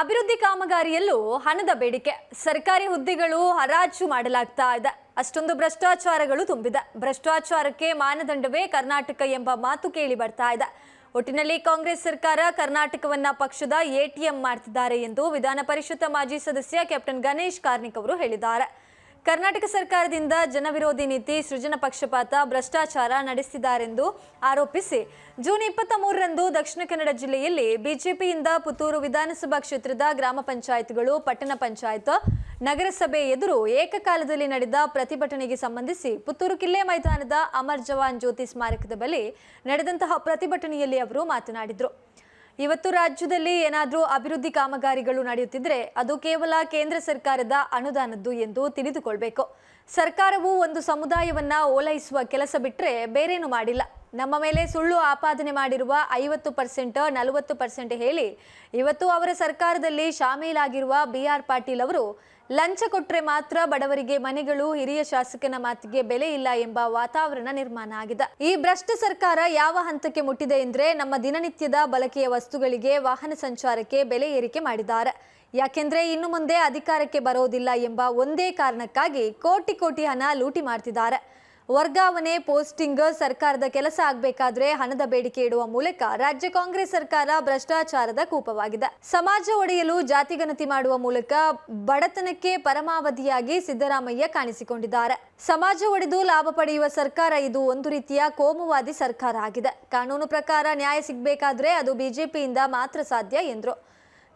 ಅಭಿವೃದ್ಧಿ ಕಾಮಗಾರಿಯಲ್ಲೂ ಹಣದ ಬೇಡಿಕೆ, ಸರ್ಕಾರಿ ಹುದ್ದೆಗಳು ಹರಾಜು ಮಾಡಲಾಗ್ತಾ ಇದೆ. ಅಷ್ಟೊಂದು ಭ್ರಷ್ಟಾಚಾರಗಳು ತುಂಬಿದೆ. ಭ್ರಷ್ಟಾಚಾರಕ್ಕೆ ಮಾನದಂಡವೇ ಕರ್ನಾಟಕ ಎಂಬ ಮಾತು ಕೇಳಿ ಬರ್ತಾ ಇದೆ. ಒಟ್ಟಿನಲ್ಲಿ ಕಾಂಗ್ರೆಸ್ ಸರ್ಕಾರ ಕರ್ನಾಟಕವನ್ನ ಪಕ್ಷದ ಎಟಿಎಂ ಮಾಡ್ತಿದ್ದಾರೆ ಎಂದು ವಿಧಾನ ಪರಿಷತ್ ಮಾಜಿ ಸದಸ್ಯ ಕ್ಯಾಪ್ಟನ್ ಗಣೇಶ್ ಕಾರ್ಣಿಕ್ ಅವರು ಹೇಳಿದ್ದಾರೆ. ಕರ್ನಾಟಕ ಸರ್ಕಾರದಿಂದ ಜನವಿರೋಧಿ ನೀತಿ, ಸೃಜನ ಪಕ್ಷಪಾತ, ಭ್ರಷ್ಟಾಚಾರ ನಡೆಸಿದ್ದಾರೆಂದು ಆರೋಪಿಸಿ ಜೂನ್ 23ರಂದು ದಕ್ಷಿಣ ಕನ್ನಡ ಜಿಲ್ಲೆಯಲ್ಲಿ ಬಿಜೆಪಿಯಿಂದ ಪುತ್ತೂರು ವಿಧಾನಸಭಾ ಕ್ಷೇತ್ರದ ಗ್ರಾಮ ಪಂಚಾಯತ್ಗಳು, ಪಟ್ಟಣ ಪಂಚಾಯತ್, ನಗರಸಭೆ ಎದುರು ಏಕಕಾಲದಲ್ಲಿ ನಡೆದ ಪ್ರತಿಭಟನೆಗೆ ಸಂಬಂಧಿಸಿ ಪುತ್ತೂರು ಕಿಲ್ಲೆ ಮೈದಾನದ ಅಮರ್ ಜವಾನ್ ಜ್ಯೋತಿ ಸ್ಮಾರಕದ ಬಳಿ ನಡೆದಂತಹ ಪ್ರತಿಭಟನೆಯಲ್ಲಿ ಅವರು ಮಾತನಾಡಿದರು. ಇವತ್ತು ರಾಜ್ಯದಲ್ಲಿ ಏನಾದರೂ ಅಭಿವೃದ್ಧಿ ಕಾಮಗಾರಿಗಳು ನಡೆಯುತ್ತಿದ್ರೆ ಅದು ಕೇವಲ ಕೇಂದ್ರ ಸರ್ಕಾರದ ಅನುದಾನದ್ದು ಎಂದು ತಿಳಿದುಕೊಳ್ಳಬೇಕು. ಸರ್ಕಾರವು ಒಂದು ಸಮುದಾಯವನ್ನ ಓಲೈಸುವ ಕೆಲಸ ಬಿಟ್ಟರೆ ಬೇರೇನು ಮಾಡಿಲ್ಲ. ನಮ್ಮ ಮೇಲೆ ಸುಳ್ಳು ಆಪಾದನೆ ಮಾಡಿರುವ 50%, 40% ಹೇಳಿ ಇವತ್ತು ಅವರ ಸರ್ಕಾರದಲ್ಲಿ ಶಾಮೀಲಾಗಿರುವ BR ಪಾಟೀಲ್ ಅವರು ಲಂಚ ಕೊಟ್ಟರೆ ಮಾತ್ರ ಬಡವರಿಗೆ ಮನೆಗಳು, ಹಿರಿಯ ಶಾಸಕನ ಮಾತಿಗೆ ಬೆಲೆ ಇಲ್ಲ ಎಂಬ ವಾತಾವರಣ ನಿರ್ಮಾಣ ಆಗಿದೆ. ಈ ಭ್ರಷ್ಟ ಸರ್ಕಾರ ಯಾವ ಹಂತಕ್ಕೆ ಮುಟ್ಟಿದೆ ಎಂದ್ರೆ ನಮ್ಮ ದಿನನಿತ್ಯದ ಬಳಕೆಯ ವಸ್ತುಗಳಿಗೆ, ವಾಹನ ಸಂಚಾರಕ್ಕೆ ಬೆಲೆ ಏರಿಕೆ ಮಾಡಿದ್ದಾರೆ. ಯಾಕೆಂದ್ರೆ ಇನ್ನು ಮುಂದೆ ಅಧಿಕಾರಕ್ಕೆ ಬರೋದಿಲ್ಲ ಎಂಬ ಒಂದೇ ಕಾರಣಕ್ಕಾಗಿ ಕೋಟಿ ಹಣ ಲೂಟಿ ಮಾಡ್ತಿದ್ದಾರೆ. ವರ್ಗಾವಣೆ, ಪೋಸ್ಟಿಂಗ್, ಸರ್ಕಾರದ ಕೆಲಸ ಆಗಬೇಕಾದ್ರೆ ಹಣದ ಬೇಡಿಕೆ ಇಡುವ ಮೂಲಕ ರಾಜ್ಯ ಕಾಂಗ್ರೆಸ್ ಸರ್ಕಾರ ಭ್ರಷ್ಟಾಚಾರದ ಕೂಪವಾಗಿದೆ. ಸಮಾಜ ಒಡೆಯಲು ಜಾತಿಗಣತಿ ಮಾಡುವ ಮೂಲಕ ಬಡತನಕ್ಕೆ ಪರಮಾವಧಿಯಾಗಿ ಸಿದ್ದರಾಮಯ್ಯ ಕಾಣಿಸಿಕೊಂಡಿದ್ದಾರೆ. ಸಮಾಜ ಒಡೆದು ಲಾಭ ಪಡೆಯುವ ಸರ್ಕಾರ ಇದು. ಒಂದು ರೀತಿಯ ಕೋಮುವಾದಿ ಸರ್ಕಾರ ಆಗಿದೆ. ಕಾನೂನು ಪ್ರಕಾರ ನ್ಯಾಯ ಸಿಗಬೇಕಾದ್ರೆ ಅದು ಬಿಜೆಪಿಯಿಂದ ಮಾತ್ರ ಸಾಧ್ಯ ಎಂದರು.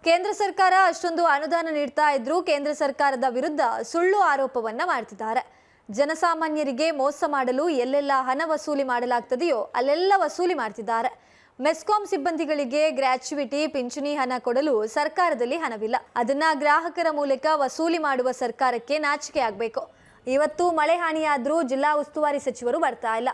ಕೇಂದ್ರ ಸರ್ಕಾರ ಅಷ್ಟೊಂದು ಅನುದಾನ ನೀಡ್ತಾ ಇದ್ರು ಕೇಂದ್ರ ಸರ್ಕಾರದ ವಿರುದ್ಧ ಸುಳ್ಳು ಆರೋಪವನ್ನ ಮಾಡ್ತಿದ್ದಾರೆ. ಜನಸಾಮಾನ್ಯರಿಗೆ ಮೋಸ ಮಾಡಲು ಎಲ್ಲೆಲ್ಲ ಹಣ ವಸೂಲಿ ಮಾಡಲಾಗ್ತದೆಯೋ ಅಲ್ಲೆಲ್ಲ ವಸೂಲಿ ಮಾಡ್ತಿದ್ದಾರೆ. ಮೆಸ್ಕಾಂ ಸಿಬ್ಬಂದಿಗಳಿಗೆ ಗ್ರ್ಯಾಚ್ಯುಯಿಟಿ, ಪಿಂಚಣಿ ಹಣ ಕೊಡಲು ಸರ್ಕಾರದಲ್ಲಿ ಹಣವಿಲ್ಲ. ಅದನ್ನ ಗ್ರಾಹಕರ ಮೂಲಕ ವಸೂಲಿ ಮಾಡುವ ಸರ್ಕಾರಕ್ಕೆ ನಾಚಿಕೆ ಆಗಬೇಕು. ಇವತ್ತು ಮಳೆ ಹಾನಿಯಾದ್ರೂ ಜಿಲ್ಲಾ ಉಸ್ತುವಾರಿ ಸಚಿವರು ಬರ್ತಾ ಇಲ್ಲ.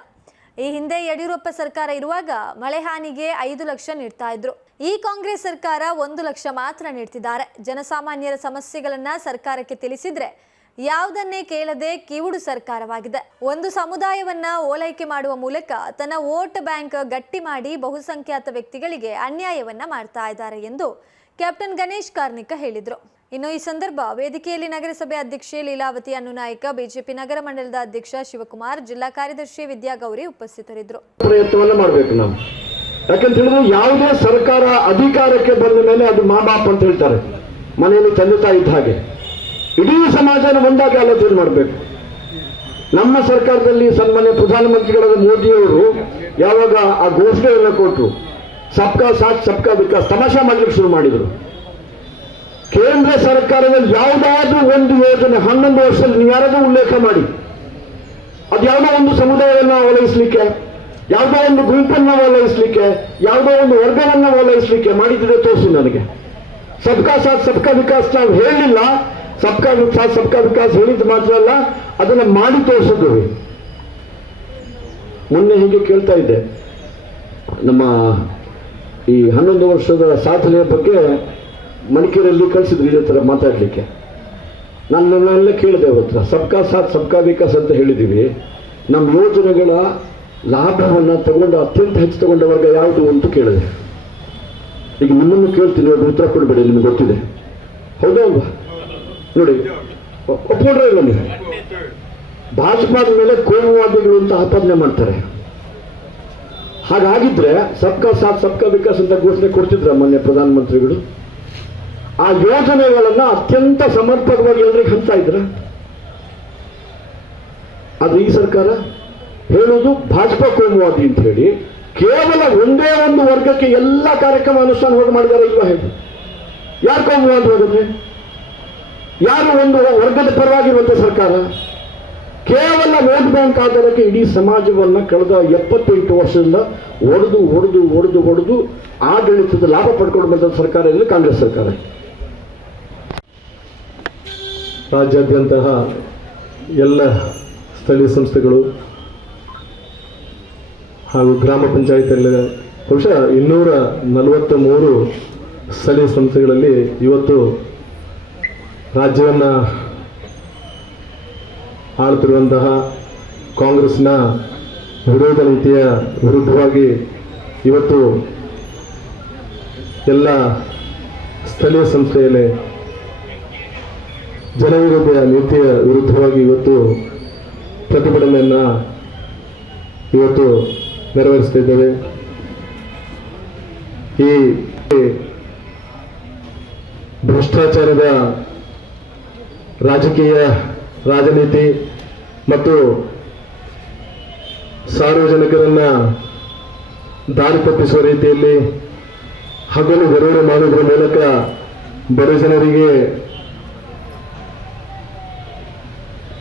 ಈ ಹಿಂದೆ ಯಡಿಯೂರಪ್ಪ ಸರ್ಕಾರ ಇರುವಾಗ ಮಳೆ ಹಾನಿಗೆ 5 ಲಕ್ಷ ನೀಡ್ತಾ ಇದ್ರು. ಈ ಕಾಂಗ್ರೆಸ್ ಸರ್ಕಾರ 1 ಲಕ್ಷ ಮಾತ್ರ ನೀಡ್ತಿದ್ದಾರೆ. ಜನಸಾಮಾನ್ಯರ ಸಮಸ್ಯೆಗಳನ್ನ ಸರ್ಕಾರಕ್ಕೆ ತಿಳಿಸಿದ್ರೆ ಯಾವುದನ್ನೇ ಕೇಳದೆ ಕಿವುಡು ಸರ್ಕಾರವಾಗಿದೆ. ಒಂದು ಸಮುದಾಯವನ್ನ ಓಲೈಕೆ ಮಾಡುವ ಮೂಲಕ ತನ್ನ ವೋಟ್ ಬ್ಯಾಂಕ್ ಗಟ್ಟಿ ಮಾಡಿ ಬಹುಸಂಖ್ಯಾತ ವ್ಯಕ್ತಿಗಳಿಗೆ ಅನ್ಯಾಯವನ್ನ ಮಾಡ್ತಾ ಇದ್ದಾರೆ ಎಂದು ಕ್ಯಾಪ್ಟನ್ ಗಣೇಶ್ ಕಾರ್ಣಿಕ್ ಹೇಳಿದರು. ಇನ್ನು ಈ ಸಂದರ್ಭ ವೇದಿಕೆಯಲ್ಲಿ ನಗರಸಭೆ ಅಧ್ಯಕ್ಷೆ ಲೀಲಾವತಿ ಅನುನಾಯಕ, ಬಿಜೆಪಿ ನಗರ ಮಂಡಲದ ಅಧ್ಯಕ್ಷ ಶಿವಕುಮಾರ್, ಜಿಲ್ಲಾ ಕಾರ್ಯದರ್ಶಿ ವಿದ್ಯಾಗೌರಿ ಉಪಸ್ಥಿತರಿದ್ದರು. ಪ್ರಯತ್ನವನ್ನ ಮಾಡಬೇಕು ನಾವು. ಯಾಕಂತ ಹೇಳಿದ್ರೆ ಯಾವುದೇ ಸರ್ಕಾರ ಅಧಿಕಾರಕ್ಕೆ ಬಂದ ಮೇಲೆ ಅದು ಮಾಬಾಪ್ ಅಂತ ಹೇಳ್ತಾರೆ, ಮನೆಯಲ್ಲಿ ತಂದೆ ತಾಯಿ ಇದ್ದ ಹಾಗೆ. ಇಡೀ ಸಮಾಜನ ಒಂದಾಗಿ ಆಲೋಚನೆ ಮಾಡಬೇಕು. ನಮ್ಮ ಸರ್ಕಾರದಲ್ಲಿ ಸನ್ಮಾನ್ಯ ಪ್ರಧಾನಮಂತ್ರಿಗಳಾದ ಮೋದಿಯವರು ಯಾವಾಗ ಆ ಘೋಷಣೆಯನ್ನು ಕೊಟ್ಟರು, ಸಬ್ಕಾ ಸಾಥ್ ಸಬ್ಕಾ ವಿಕಾಸ್, ತಮಾಷೆ ಮಾಡ್ಲಿಕ್ಕೆ ಶುರು ಮಾಡಿದರು. ಕೇಂದ್ರ ಸರ್ಕಾರದಲ್ಲಿ ಯಾವುದಾದ್ರೂ ಒಂದು ಯೋಜನೆ 11 ವರ್ಷದಲ್ಲಿ ನೀವು ಯಾರಾದ್ರೂ ಉಲ್ಲೇಖ ಮಾಡಿ, ಅದು ಯಾವುದೋ ಒಂದು ಸಮುದಾಯವನ್ನು ಓಲೈಸಲಿಕ್ಕೆ, ಯಾವುದೋ ಒಂದು ಗುಂಪನ್ನು ಓಲೈಸಲಿಕ್ಕೆ, ಯಾವುದೋ ಒಂದು ವರ್ಗವನ್ನು ಓಲೈಸಲಿಕ್ಕೆ ಮಾಡಿದ್ರೆ ತೋರಿಸಿ ನನಗೆ. ಸಬ್ಕಾ ಸಾಥ್ ಸಬ್ಕಾ ವಿಕಾಸ್ ನಾವು ಹೇಳಲಿಲ್ಲ, ಸಬ್ಕಾ ಸಾಥ್ ಸಬ್ಕಾ ವಿಕಾಸ್ ಹೇಳಿದ್ದು ಮಾತ್ರ ಅಲ್ಲ, ಅದನ್ನ ಮಾಡಿ ತೋರಿಸಿದ್ವಿ. ಮೊನ್ನೆ ಹೀಗೆ ಕೇಳ್ತಾ ಇದ್ದೆ, ನಮ್ಮ ಈ 11 ವರ್ಷದ ಸಾಧನೆಯ ಬಗ್ಗೆ ಮಡಿಕೇರಿಯಲ್ಲಿ ಕಳಿಸಿದ್ರು ಇದೇ ಥರ ಮಾತಾಡಲಿಕ್ಕೆ. ನನ್ನೆಲ್ಲ ಕೇಳಿದೆ ಅವತ್ರ, ಸಬ್ಕಾ ಸಾಥ್ ಸಬ್ಕಾ ವಿಕಾಸ್ ಅಂತ ಹೇಳಿದ್ದೀವಿ, ನಮ್ಮ ಯೋಜನೆಗಳ ಲಾಭವನ್ನು ತಗೊಂಡು ಅತ್ಯಂತ ಹೆಚ್ಚು ತಗೊಂಡ ವರ್ಗ ಯಾವುದು ಅಂತ ಕೇಳಿದೆ. ಈಗ ನಿಮ್ಮನ್ನು ಕೇಳ್ತೀನಿ, ಉತ್ತರ ಕೊಡಬೇಡಿ, ನಿಮಗೆ ಗೊತ್ತಿದೆ. ಹೌದಾ ಅಲ್ವಾ? ನೋಡಿ, ಒಪ್ಕೊಂಡ್ರೆ ಇಲ್ಲ ನೀವು? ಭಾಜಪಾದ ಮೇಲೆ ಕೋಮುವಾದಿಗಳು ಅಂತ ಆಪಾದನೆ ಮಾಡ್ತಾರೆ. ಹಾಗಾಗಿದ್ರೆ ಸಬ್ಕಾ ಸಾಥ್ ಸಬ್ಕಾ ವಿಕಾಸ್ ಅಂತ ಘೋಷಣೆ ಕೊಡ್ತಿದ್ರ ಮೊನ್ನೆ ಪ್ರಧಾನಮಂತ್ರಿಗಳು. ಆ ಯೋಜನೆಗಳನ್ನ ಅತ್ಯಂತ ಸಮರ್ಪಕವಾಗಿ ಎಲ್ಲರಿಗೆ ಹಂಚ್ತಾ ಇದ್ರ. ಆದ್ರೆ ಈ ಸರ್ಕಾರ ಹೇಳುವುದು ಭಾಜಪಾ ಕೋಮುವಾದಿ ಅಂತ ಹೇಳಿ ಕೇವಲ ಒಂದೇ ಒಂದು ವರ್ಗಕ್ಕೆ ಎಲ್ಲ ಕಾರ್ಯಕ್ರಮ ಅನುಷ್ಠಾನ ಮಾಡಿದ್ದಾರೆ. ಇಲ್ವಾ ಹೇಳಿ? ಯಾರು ಕೋಮುವಾದಿ ಹೋಗುತ್ತೆ? ಯಾರು ಒಂದು ವರ್ಗದ ಪರವಾಗಿರುವಂತ ಸರ್ಕಾರ? ಕೇವಲ ವೋಟ್ ಬ್ಯಾಂಕ್ ಆಧಾರಕ್ಕೆ ಇಡೀ ಸಮಾಜವನ್ನ ಕಳೆದ 78 ವರ್ಷದಿಂದ ಒಡೆದು ಆಡಳಿತದ ಲಾಭ ಪಡ್ಕೊಂಡು ಬಂದ ಸರ್ಕಾರ ಇಲ್ಲಿ ಕಾಂಗ್ರೆಸ್ ಸರ್ಕಾರ. ರಾಜ್ಯಾದ್ಯಂತ ಎಲ್ಲ ಸ್ಥಳೀಯ ಸಂಸ್ಥೆಗಳು ಹಾಗೂ ಗ್ರಾಮ ಪಂಚಾಯತ್ ಬಹುಶಃ 243 ಸ್ಥಳೀಯ ಸಂಸ್ಥೆಗಳಲ್ಲಿ ಇವತ್ತು ರಾಜ್ಯವನ್ನು ಆಳ್ತಿರುವಂತಹ ಕಾಂಗ್ರೆಸ್ನ ವಿರೋಧ ನೀತಿಯ ವಿರುದ್ಧವಾಗಿ ಇವತ್ತು ಎಲ್ಲ ಸ್ಥಳೀಯ ಸಂಸ್ಥೆಯಲ್ಲಿ ಜನವಿರೋಧ ನೀತಿಯ ವಿರುದ್ಧವಾಗಿ ಇವತ್ತು ಪ್ರತಿಭಟನೆಯನ್ನು ಇವತ್ತು ನೆರವೇರಿಸ್ತಾ ಇದ್ದೇವೆ. ಈ ಭ್ರಷ್ಟಾಚಾರದ ರಾಜನೀತಿ ಮತ್ತು ಸಾರ್ವಜನಿಕರನ್ನ ದಾರಿ ತಪ್ಪಿಸುವ ರೀತಿಯಲ್ಲಿ ಹಗಲು ದರೋಡೆ ಮಾಡುವುದರ ಮೂಲಕ ಬಡ ಜನರಿಗೆ